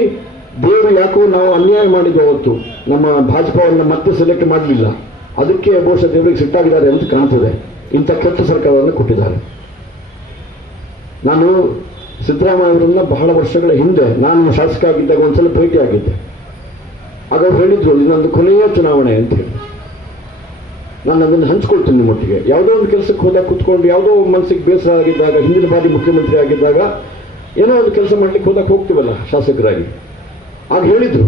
ದೇವರು ಯಾಕೋ ನಾವು ಅನ್ಯಾಯ ಮಾಡಿದ್ವು ಅವತ್ತು, ನಮ್ಮ ಭಾಜಪವನ್ನು ಮತ್ತೆ ಸೆಲೆಕ್ಟ್ ಮಾಡಲಿಲ್ಲ, ಅದಕ್ಕೆ ಬಹುಶಃ ದೇವರಿಗೆ ಸಿಟ್ಟಾಗಿದ್ದಾರೆ ಅಂತ ಕಾಣ್ತದೆ. ಇಂಥ ಕೆಟ್ಟ ಸರ್ಕಾರವನ್ನು ಕೊಟ್ಟಿದ್ದಾರೆ. ನಾನು ಸಿದ್ದರಾಮಯ್ಯ ಅವರನ್ನ ಬಹಳ ವರ್ಷಗಳ ಹಿಂದೆ ನಾನು ಶಾಸಕ ಆಗಿದ್ದಾಗ ಒಂದ್ಸಲ ಭೇಟಿ ಆಗಿದ್ದೆ. ಆಗ ಅವ್ರು ಹೇಳಿದ್ರು ಇದೊಂದು ಕೊನೆಯ ಚುನಾವಣೆ ಅಂತ ಹೇಳಿ. ನಾನು ಅದನ್ನು ಹಂಚ್ಕೊಳ್ತೀನಿ ನಿಮ್ಮೊಟ್ಟಿಗೆ. ಯಾವುದೋ ಒಂದು ಕೆಲಸಕ್ಕೆ ಹೋದಾಗ ಕೂತ್ಕೊಂಡು ಯಾವುದೋ ಮನಸ್ಸಿಗೆ ಬೇಸರ ಆಗಿದ್ದಾಗ, ಹಿಂದಿನ ಬಾರಿ ಮುಖ್ಯಮಂತ್ರಿ ಆಗಿದ್ದಾಗ ಏನೋ ಒಂದು ಕೆಲಸ ಮಾಡ್ಲಿಕ್ಕೆ ಹೋದಾಗ ಹೋಗ್ತೀವಲ್ಲ ಶಾಸಕರಾಗಿ, ಆಗ ಹೇಳಿದ್ರು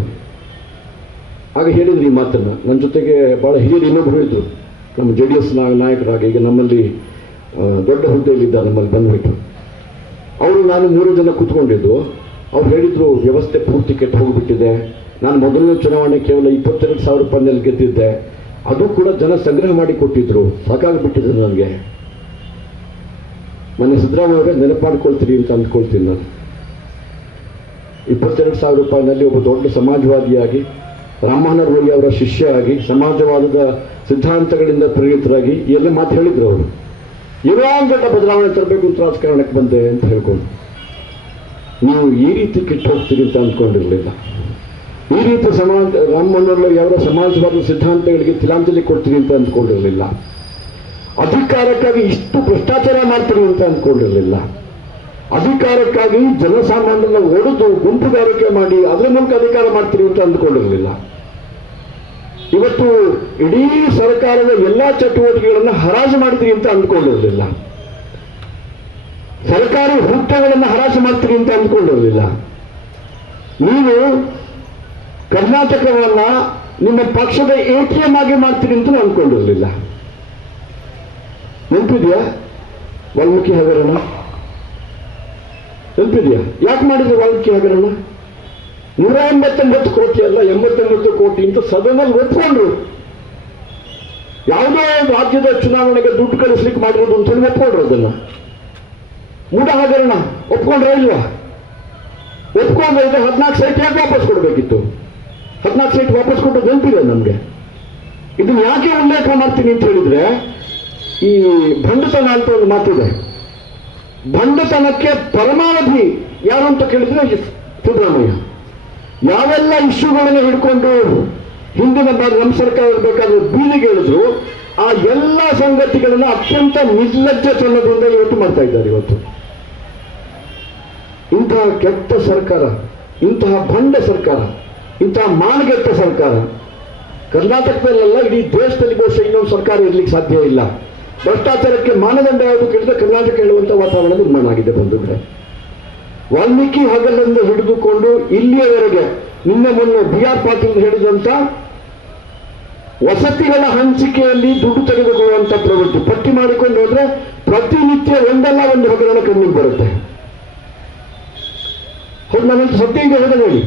ಈ ಮಾತನ್ನ. ನನ್ನ ಜೊತೆಗೆ ಬಹಳ ಹಿರಿಯರು ಇನ್ನೊಬ್ರು ಹೇಳಿದ್ರು, ನಮ್ಮ JDS ನಾಯಕರಾಗಿ ಈಗ ನಮ್ಮಲ್ಲಿ ದೊಡ್ಡ ಹುದ್ದೆಯಲ್ಲಿದ್ದಾರೆ, ನಮ್ಮಲ್ಲಿ ಬಂದ್ಬಿಟ್ಟು ಅವರು ನಾನು 3 ಜನ ಕೂತ್ಕೊಂಡಿದ್ದು. ಅವ್ರು ಹೇಳಿದ್ರು ವ್ಯವಸ್ಥೆ ಪೂರ್ತಿ ಕೆಟ್ಟು ಹೋಗಿಬಿಟ್ಟಿದೆ, ನಾನು ಮೊದಲನೇ ಚುನಾವಣೆ ಕೇವಲ 22,000 ರೂಪಾಯಿನಲ್ಲಿ ಗೆದ್ದಿದ್ದೆ, ಅದು ಕೂಡ ಜನ ಸಂಗ್ರಹ ಮಾಡಿ ಕೊಟ್ಟಿದ್ರು, ಸಾಕಾಗಿಬಿಟ್ಟಿದ್ರು ನನಗೆ. ಮೊನ್ನೆ ಸಿದ್ದರಾಮಯ್ಯ ಅವರೇ ನೆನಪಾಡ್ಕೊಳ್ತೀರಿ ಅಂತ ಅಂದ್ಕೊಳ್ತೀನಿ ನಾನು. 22,000 ರೂಪಾಯಿನಲ್ಲಿ ಒಬ್ಬ ದೊಡ್ಡ ಸಮಾಜವಾದಿಯಾಗಿ, ರಾಮಮೋಹನ್ ರೋಯಿ ಅವರ ಶಿಷ್ಯ ಆಗಿ, ಸಮಾಜವಾದದ ಸಿದ್ಧಾಂತಗಳಿಂದ ಪ್ರೇರಿತರಾಗಿ ಎಲ್ಲ ಮಾತು ಹೇಳಿದ್ರು ಅವರು. ಏನೋ ದೊಡ್ಡ ಬದಲಾವಣೆ ತರಬೇಕು ಅಂತ ರಾಜಕಾರಣಕ್ಕೆ ಬಂದೆ ಅಂತ ಹೇಳ್ಕೊಂಡು. ನೀವು ಈ ರೀತಿ ಕೆಟ್ಟು ಹೋಗ್ತೀರಿ ಅಂತ ಅಂದ್ಕೊಂಡಿರಲಿಲ್ಲ. ಈ ರೀತಿ ರಾಮಮೋಹನ್ ರೋಯಿ ಅವರ ಸಮಾಜವಾದ ಸಿದ್ಧಾಂತಗಳಿಗೆ ತಿಲಾಂಜಲಿ ಕೊಡ್ತೀರಿ ಅಂತ ಅಂದ್ಕೊಂಡಿರಲಿಲ್ಲ. ಅಧಿಕಾರಕ್ಕಾಗಿ ಇಷ್ಟು ಭ್ರಷ್ಟಾಚಾರ ಮಾಡ್ತೀರಿ ಅಂತ ಅಂದ್ಕೊಂಡಿರಲಿಲ್ಲ. ಅಧಿಕಾರಕ್ಕಾಗಿ ಜನಸಾಮಾನ್ಯರನ್ನ ಒಡೆದು ಗುಂಪುಗಾರಿಕೆ ಮಾಡಿ ಅದರ ಮೂಲಕ ಅಧಿಕಾರ ಮಾಡ್ತೀರಿ ಅಂತ ಅಂದ್ಕೊಂಡಿರಲಿಲ್ಲ. ಇವತ್ತು ಇಡೀ ಸರ್ಕಾರದ ಎಲ್ಲಾ ಚಟುವಟಿಕೆಗಳನ್ನು ಹರಾಜು ಮಾಡಿದ್ರಿ ಅಂತ ಅಂದ್ಕೊಂಡಿರಲಿಲ್ಲ. ಸರ್ಕಾರಿ ಹುದ್ದೆಗಳನ್ನು ಹರಾಜು ಮಾಡ್ತೀರಿ ಅಂತ ಅಂದ್ಕೊಂಡಿರಲಿಲ್ಲ. ನೀವು ಕರ್ನಾಟಕವನ್ನ ನಿಮ್ಮ ಪಕ್ಷದ ATM ಆಗಿ ಮಾಡ್ತೀರಿ ಅಂತ ಅಂದ್ಕೊಂಡಿರಲಿಲ್ಲ. ನೆನಪಿದೆಯಾ ವಾಲ್ಮೀಕಿ ಹಗರಣ? ನೆನಪಿದೆಯಾ? ಯಾಕೆ ಮಾಡಿದ್ರು ವಾಲ್ಮೀಕಿ ಹಗರಣ? 189 ಕೋಟಿ ಅಲ್ಲ 89 ಕೋಟಿ ಅಂತ ಸದನಲ್ಲಿ ಒಪ್ಕೊಂಡ್ರು. ಯಾವುದೋ ರಾಜ್ಯದ ಚುನಾವಣೆಗೆ ದುಡ್ಡು ಕಳಿಸ್ಲಿಕ್ಕೆ ಮಾಡಿರೋದು ಅಂತ ಹೇಳಿ ಒಪ್ಕೊಂಡ್ರು. ಅದನ್ನ ಮೂಢ ಹಗರಣ ಒಪ್ಕೊಂಡ್ರೆ ಇಲ್ವಾ? ಒಪ್ಕೊಂಡ್ರೆ 14 ಸೈಟ್ ಯಾಕೆ ವಾಪಸ್ ಕೊಡಬೇಕಿತ್ತು? 14 ಸೈಟ್ ವಾಪಸ್ ಕೊಟ್ಟು ನೆನಪಿದೆ ನಮ್ಗೆ. ಇದನ್ನ ಯಾಕೆ ಉಲ್ಲೇಖ ಮಾಡ್ತೀನಿ ಅಂತ ಹೇಳಿದ್ರೆ, ಈ ಭಂಡತನ ಅಂತ ಒಂದು ಮಾತಿದೆ. ಭಂಡತನಕ್ಕೆ ಪರಮಾವಧಿ ಯಾರು ಅಂತ ಕೇಳಿದ್ರೆ ಸಿದ್ದರಾಮಯ್ಯ. ಯಾವೆಲ್ಲ ಇಶ್ಯೂಗಳನ್ನು ಹಿಡ್ಕೊಂಡು ಹಿಂದಿನ ಬಾರಿ ನಮ್ಮ ಸರ್ಕಾರ ಬೇಕಾದ್ರೆ ಬೀದಿಗೆ ಹೇಳಿದ್ರು, ಆ ಎಲ್ಲ ಸಂಗತಿಗಳನ್ನು ಅತ್ಯಂತ ನಿರ್ಲಜ್ಜತನದಿಂದ ಇವತ್ತು ಮಾಡ್ತಾ ಇದ್ದಾರೆ. ಇವತ್ತು ಇಂತಹ ಕೆಟ್ಟ ಸರ್ಕಾರ, ಇಂತಹ ಭಂಡ ಸರ್ಕಾರ, ಇಂತಹ ಮಾನಗೆಟ್ಟ ಸರ್ಕಾರ ಕರ್ನಾಟಕದಲ್ಲೆಲ್ಲ ಇಡೀ ದೇಶದಲ್ಲಿ ಬಹುಶಃ ಇನ್ನೊಂದು ಸರ್ಕಾರ ಇರ್ಲಿಕ್ಕೆ ಸಾಧ್ಯ ಇಲ್ಲ. ಭ್ರಷ್ಟಾಚಾರಕ್ಕೆ ಮಾನದಂಡ ಯಾವುದು ಕೇಳಿದ್ರೆ ಕರ್ನಾಟಕ ಹೇಳುವಂತ ವಾತಾವರಣ ನಿರ್ಮಾಣ ಆಗಿದೆ ಬಂಧುಗಳೇ. ವಾಲ್ಮೀಕಿ ಹಗಲನ್ನು ಹಿಡಿದುಕೊಂಡು ಇಲ್ಲಿಯವರೆಗೆ ನಿನ್ನೆ ಮೊನ್ನೆ BR ಪಾಟೀಲ್ ಹೇಳಿದಂತ ವಸತಿಗಳ ಹಂಚಿಕೆಯಲ್ಲಿ ದುಡ್ಡು ತೆಗೆದುಕೊಳ್ಳುವಂತ ಪ್ರವೃತ್ತಿ ಪಟ್ಟಿ ಮಾಡಿಕೊಂಡು ಹೋದ್ರೆ ಪ್ರತಿನಿತ್ಯ ಒಂದಲ್ಲ ಒಂದು ಹಗರಣ ಕಣ್ಣಿಗೆ ಬರುತ್ತೆ. ಹೌದು, ನಾನಂತೂ ಸತ್ಯ ಇದೆ ಹೇಳಿ.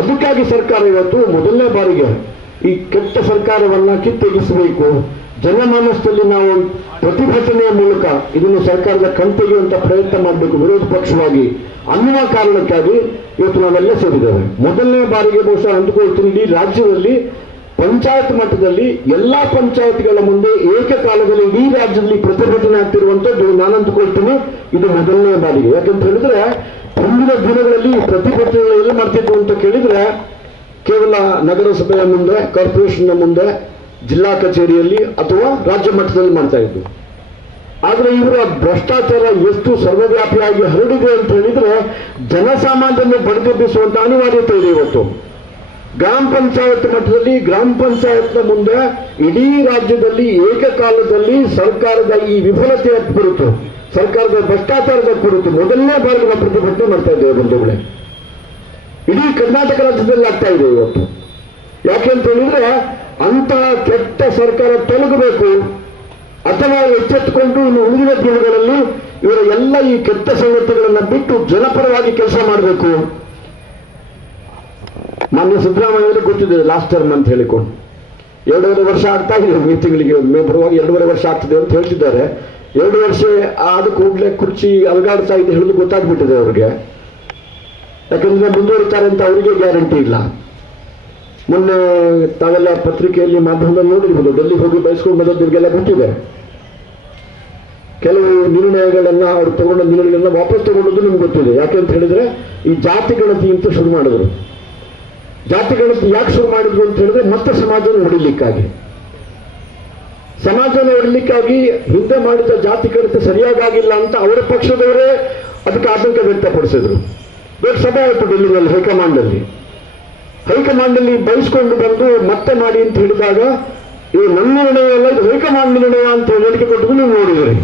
ಅದಕ್ಕಾಗಿ ಸರ್ಕಾರ ಇವತ್ತು ಮೊದಲನೇ ಬಾರಿಗೆ ಈ ಕೆಟ್ಟ ಸರ್ಕಾರವನ್ನ ಕಿತ್ತೆಗೆಸಬೇಕು, ಜನಮಾನಸದಲ್ಲಿ ನಾವು ಪ್ರತಿಭಟನೆಯ ಮೂಲಕ ಇದನ್ನು ಸರ್ಕಾರದ ಕಣ್ತೆಗೆಯುವಂತ ಪ್ರಯತ್ನ ಮಾಡಬೇಕು ವಿರೋಧ ಪಕ್ಷವಾಗಿ ಅನ್ನುವ ಕಾರಣಕ್ಕಾಗಿ ಇವತ್ತು ನಾವೆಲ್ಲ ಸೇರಿದ್ದೇವೆ. ಮೊದಲನೇ ಬಾರಿಗೆ ಬಹುಶಃ ಅಂದುಕೊಳ್ತೀನಿ ಇಡೀ ರಾಜ್ಯದಲ್ಲಿ ಪಂಚಾಯತ್ ಮಟ್ಟದಲ್ಲಿ ಎಲ್ಲಾ ಪಂಚಾಯತ್ಗಳ ಮುಂದೆ ಏಕಕಾಲದಲ್ಲಿ ಇಡೀ ರಾಜ್ಯದಲ್ಲಿ ಪ್ರತಿಭಟನೆ ಆಗ್ತಿರುವಂತದ್ದು ನಾನು ಅಂದುಕೊಳ್ತೀನಿ ಇದು ಮೊದಲನೇ ಬಾರಿಗೆ. ಯಾಕಂತ ಹೇಳಿದ್ರೆ ಮುಂದಿನ ದಿನಗಳಲ್ಲಿ ಪ್ರತಿಭಟನೆಗಳು ಎಲ್ಲ ಮಾಡ್ತಿದ್ವು ಅಂತ ಕೇಳಿದ್ರೆ ಕೇವಲ ನಗರಸಭೆಯ ಮುಂದೆ, ಕಾರ್ಪೊರೇಷನ್ನ ಮುಂದೆ, ಜಿಲ್ಲಾ ಕಚೇರಿಯಲ್ಲಿ ಅಥವಾ ರಾಜ್ಯ ಮಟ್ಟದಲ್ಲಿ ಮಾಡ್ತಾ ಇದ್ರು. ಆದ್ರೆ ಇವರ ಭ್ರಷ್ಟಾಚಾರ ಎಷ್ಟು ಸರ್ವವ್ಯಾಪಿಯಾಗಿ ಹರಡಿದೆ ಅಂತ ಹೇಳಿದ್ರೆ ಜನಸಾಮಾನ್ಯರನ್ನು ಬಡಿದೆಬ್ಬಿಸುವಂತ ಅನಿವಾರ್ಯತೆ ಇದೆ. ಇವತ್ತು ಗ್ರಾಮ ಪಂಚಾಯತ್ ಮಟ್ಟದಲ್ಲಿ, ಗ್ರಾಮ ಪಂಚಾಯತ್ನ ಮುಂದೆ ಇಡೀ ರಾಜ್ಯದಲ್ಲಿ ಏಕಕಾಲದಲ್ಲಿ ಸರ್ಕಾರದ ಈ ವಿಫಲತೆಯ ಕುರಿತು, ಸರ್ಕಾರದ ಭ್ರಷ್ಟಾಚಾರದ ಕುರಿತು ಮೊದಲನೇ ಬಾರಿಗೆ ನಾವು ಪ್ರತಿಭಟನೆ ಮಾಡ್ತಾ ಇದ್ದೇವೆ ಬಂಧುಗಳೇ. ಇಡೀ ಕರ್ನಾಟಕ ರಾಜ್ಯದಲ್ಲಿ ಆಗ್ತಾ ಇದೆ ಇವತ್ತು. ಯಾಕೆ ಅಂತ ಹೇಳಿದ್ರೆ ಅಂತಹ ಕೆಟ್ಟ ಸರ್ಕಾರ ತೊಲಗಬೇಕು ಅಥವಾ ಎಚ್ಚೆತ್ತುಕೊಂಡು ಇನ್ನು ಉಳಿದ ದಿನಗಳಲ್ಲಿ ಇವರ ಎಲ್ಲ ಈ ಕೆಟ್ಟ ಸಂಗತಿಗಳನ್ನ ಬಿಟ್ಟು ಜನಪರವಾಗಿ ಕೆಲಸ ಮಾಡಬೇಕು. ಮಾನ್ಯ ಸಿದ್ದರಾಮಯ್ಯ ಗೊತ್ತಿದೆ ಲಾಸ್ಟ್ ಟರ್ಮ್ ಅಂತ ಹೇಳಿಕೊಂಡು 2.5 ವರ್ಷ ಆಗ್ತಾ ಇದೆ. ಮೇ ತಿಂಗಳಿಗೆ ಬರುವಾಗ 2.5 ವರ್ಷ ಆಗ್ತದೆ ಅಂತ ಹೇಳ್ತಿದ್ದಾರೆ. 2 ವರ್ಷ ಆದ ಕೂಡಲೇ ಕುರ್ಚಿ ಅಲಗಾಡ್ತಾ ಇದೆ ಹೇಳುದು ಗೊತ್ತಾಗ್ಬಿಟ್ಟಿದೆ ಅವ್ರಿಗೆ. ಯಾಕಂದ್ರೆ ಮುಂದುವರಿತಾರೆ ಅಂತ ಅವರಿಗೆ ಗ್ಯಾರಂಟಿ ಇಲ್ಲ. ಮೊನ್ನೆ ತಾವೆಲ್ಲ ಪತ್ರಿಕೆಯಲ್ಲಿ ಮಾಧ್ಯಮದಲ್ಲಿ ನೋಡಿರ್ಬೋದು, ಡೆಲ್ಲಿಗೆ ಹೋಗಿ ಬಯಸ್ಕೊಂಡು ಬಂದವ್ರಿಗೆಲ್ಲ ಗೊತ್ತಿದೆ. ಕೆಲವು ನಿರ್ಣಯಗಳನ್ನ ಅವ್ರು ತಗೊಂಡ ನಿರ್ಣಯಗಳನ್ನ ವಾಪಸ್ ತಗೊಂಡದ್ದು ನಿಮ್ಗೆ ಗೊತ್ತಿದೆ. ಯಾಕೆಂತ ಹೇಳಿದ್ರೆ ಈ ಜಾತಿ ಗಣತಿ ಅಂತ ಶುರು ಮಾಡಿದ್ರು. ಜಾತಿ ಗಣತಿ ಯಾಕೆ ಶುರು ಮಾಡಿದ್ರು ಅಂತ ಹೇಳಿದ್ರೆ ಮತ್ತೆ ಸಮಾಜನ ಹೊಡಿಲಿಕ್ಕಾಗಿ. ಸಮಾಜನ ಹೊಡಿಲಿಕ್ಕಾಗಿ ಹಿಂದೆ ಮಾಡಿದ ಜಾತಿ ಗಣತಿ ಸರಿಯಾಗಿಲ್ಲ ಅಂತ ಅವರ ಪಕ್ಷದವರೇ ಅದಕ್ಕೆ ಆತಂಕ ವ್ಯಕ್ತಪಡಿಸಿದ್ರು. ದೊಡ್ಡ ಸಭೆ ಆಯಿತು ಡೆಲ್ಲಿನಲ್ಲಿ ಹೈಕಮಾಂಡ್ ಅಲ್ಲಿ ಬಯಸ್ಕೊಂಡು ಬಂದು ಮತ್ತೆ ಮಾಡಿ ಅಂತ ಹೇಳಿದಾಗ ಇದು ನನ್ನ ನಿರ್ಣಯ ಅಲ್ಲ, ಇದು ಹೈಕಮಾಂಡ್ ನಿರ್ಣಯ ಅಂತ ಹೇಳಿಕೆ ಕೊಟ್ಟು ನೀವು ನೋಡಿದ್ರಿ.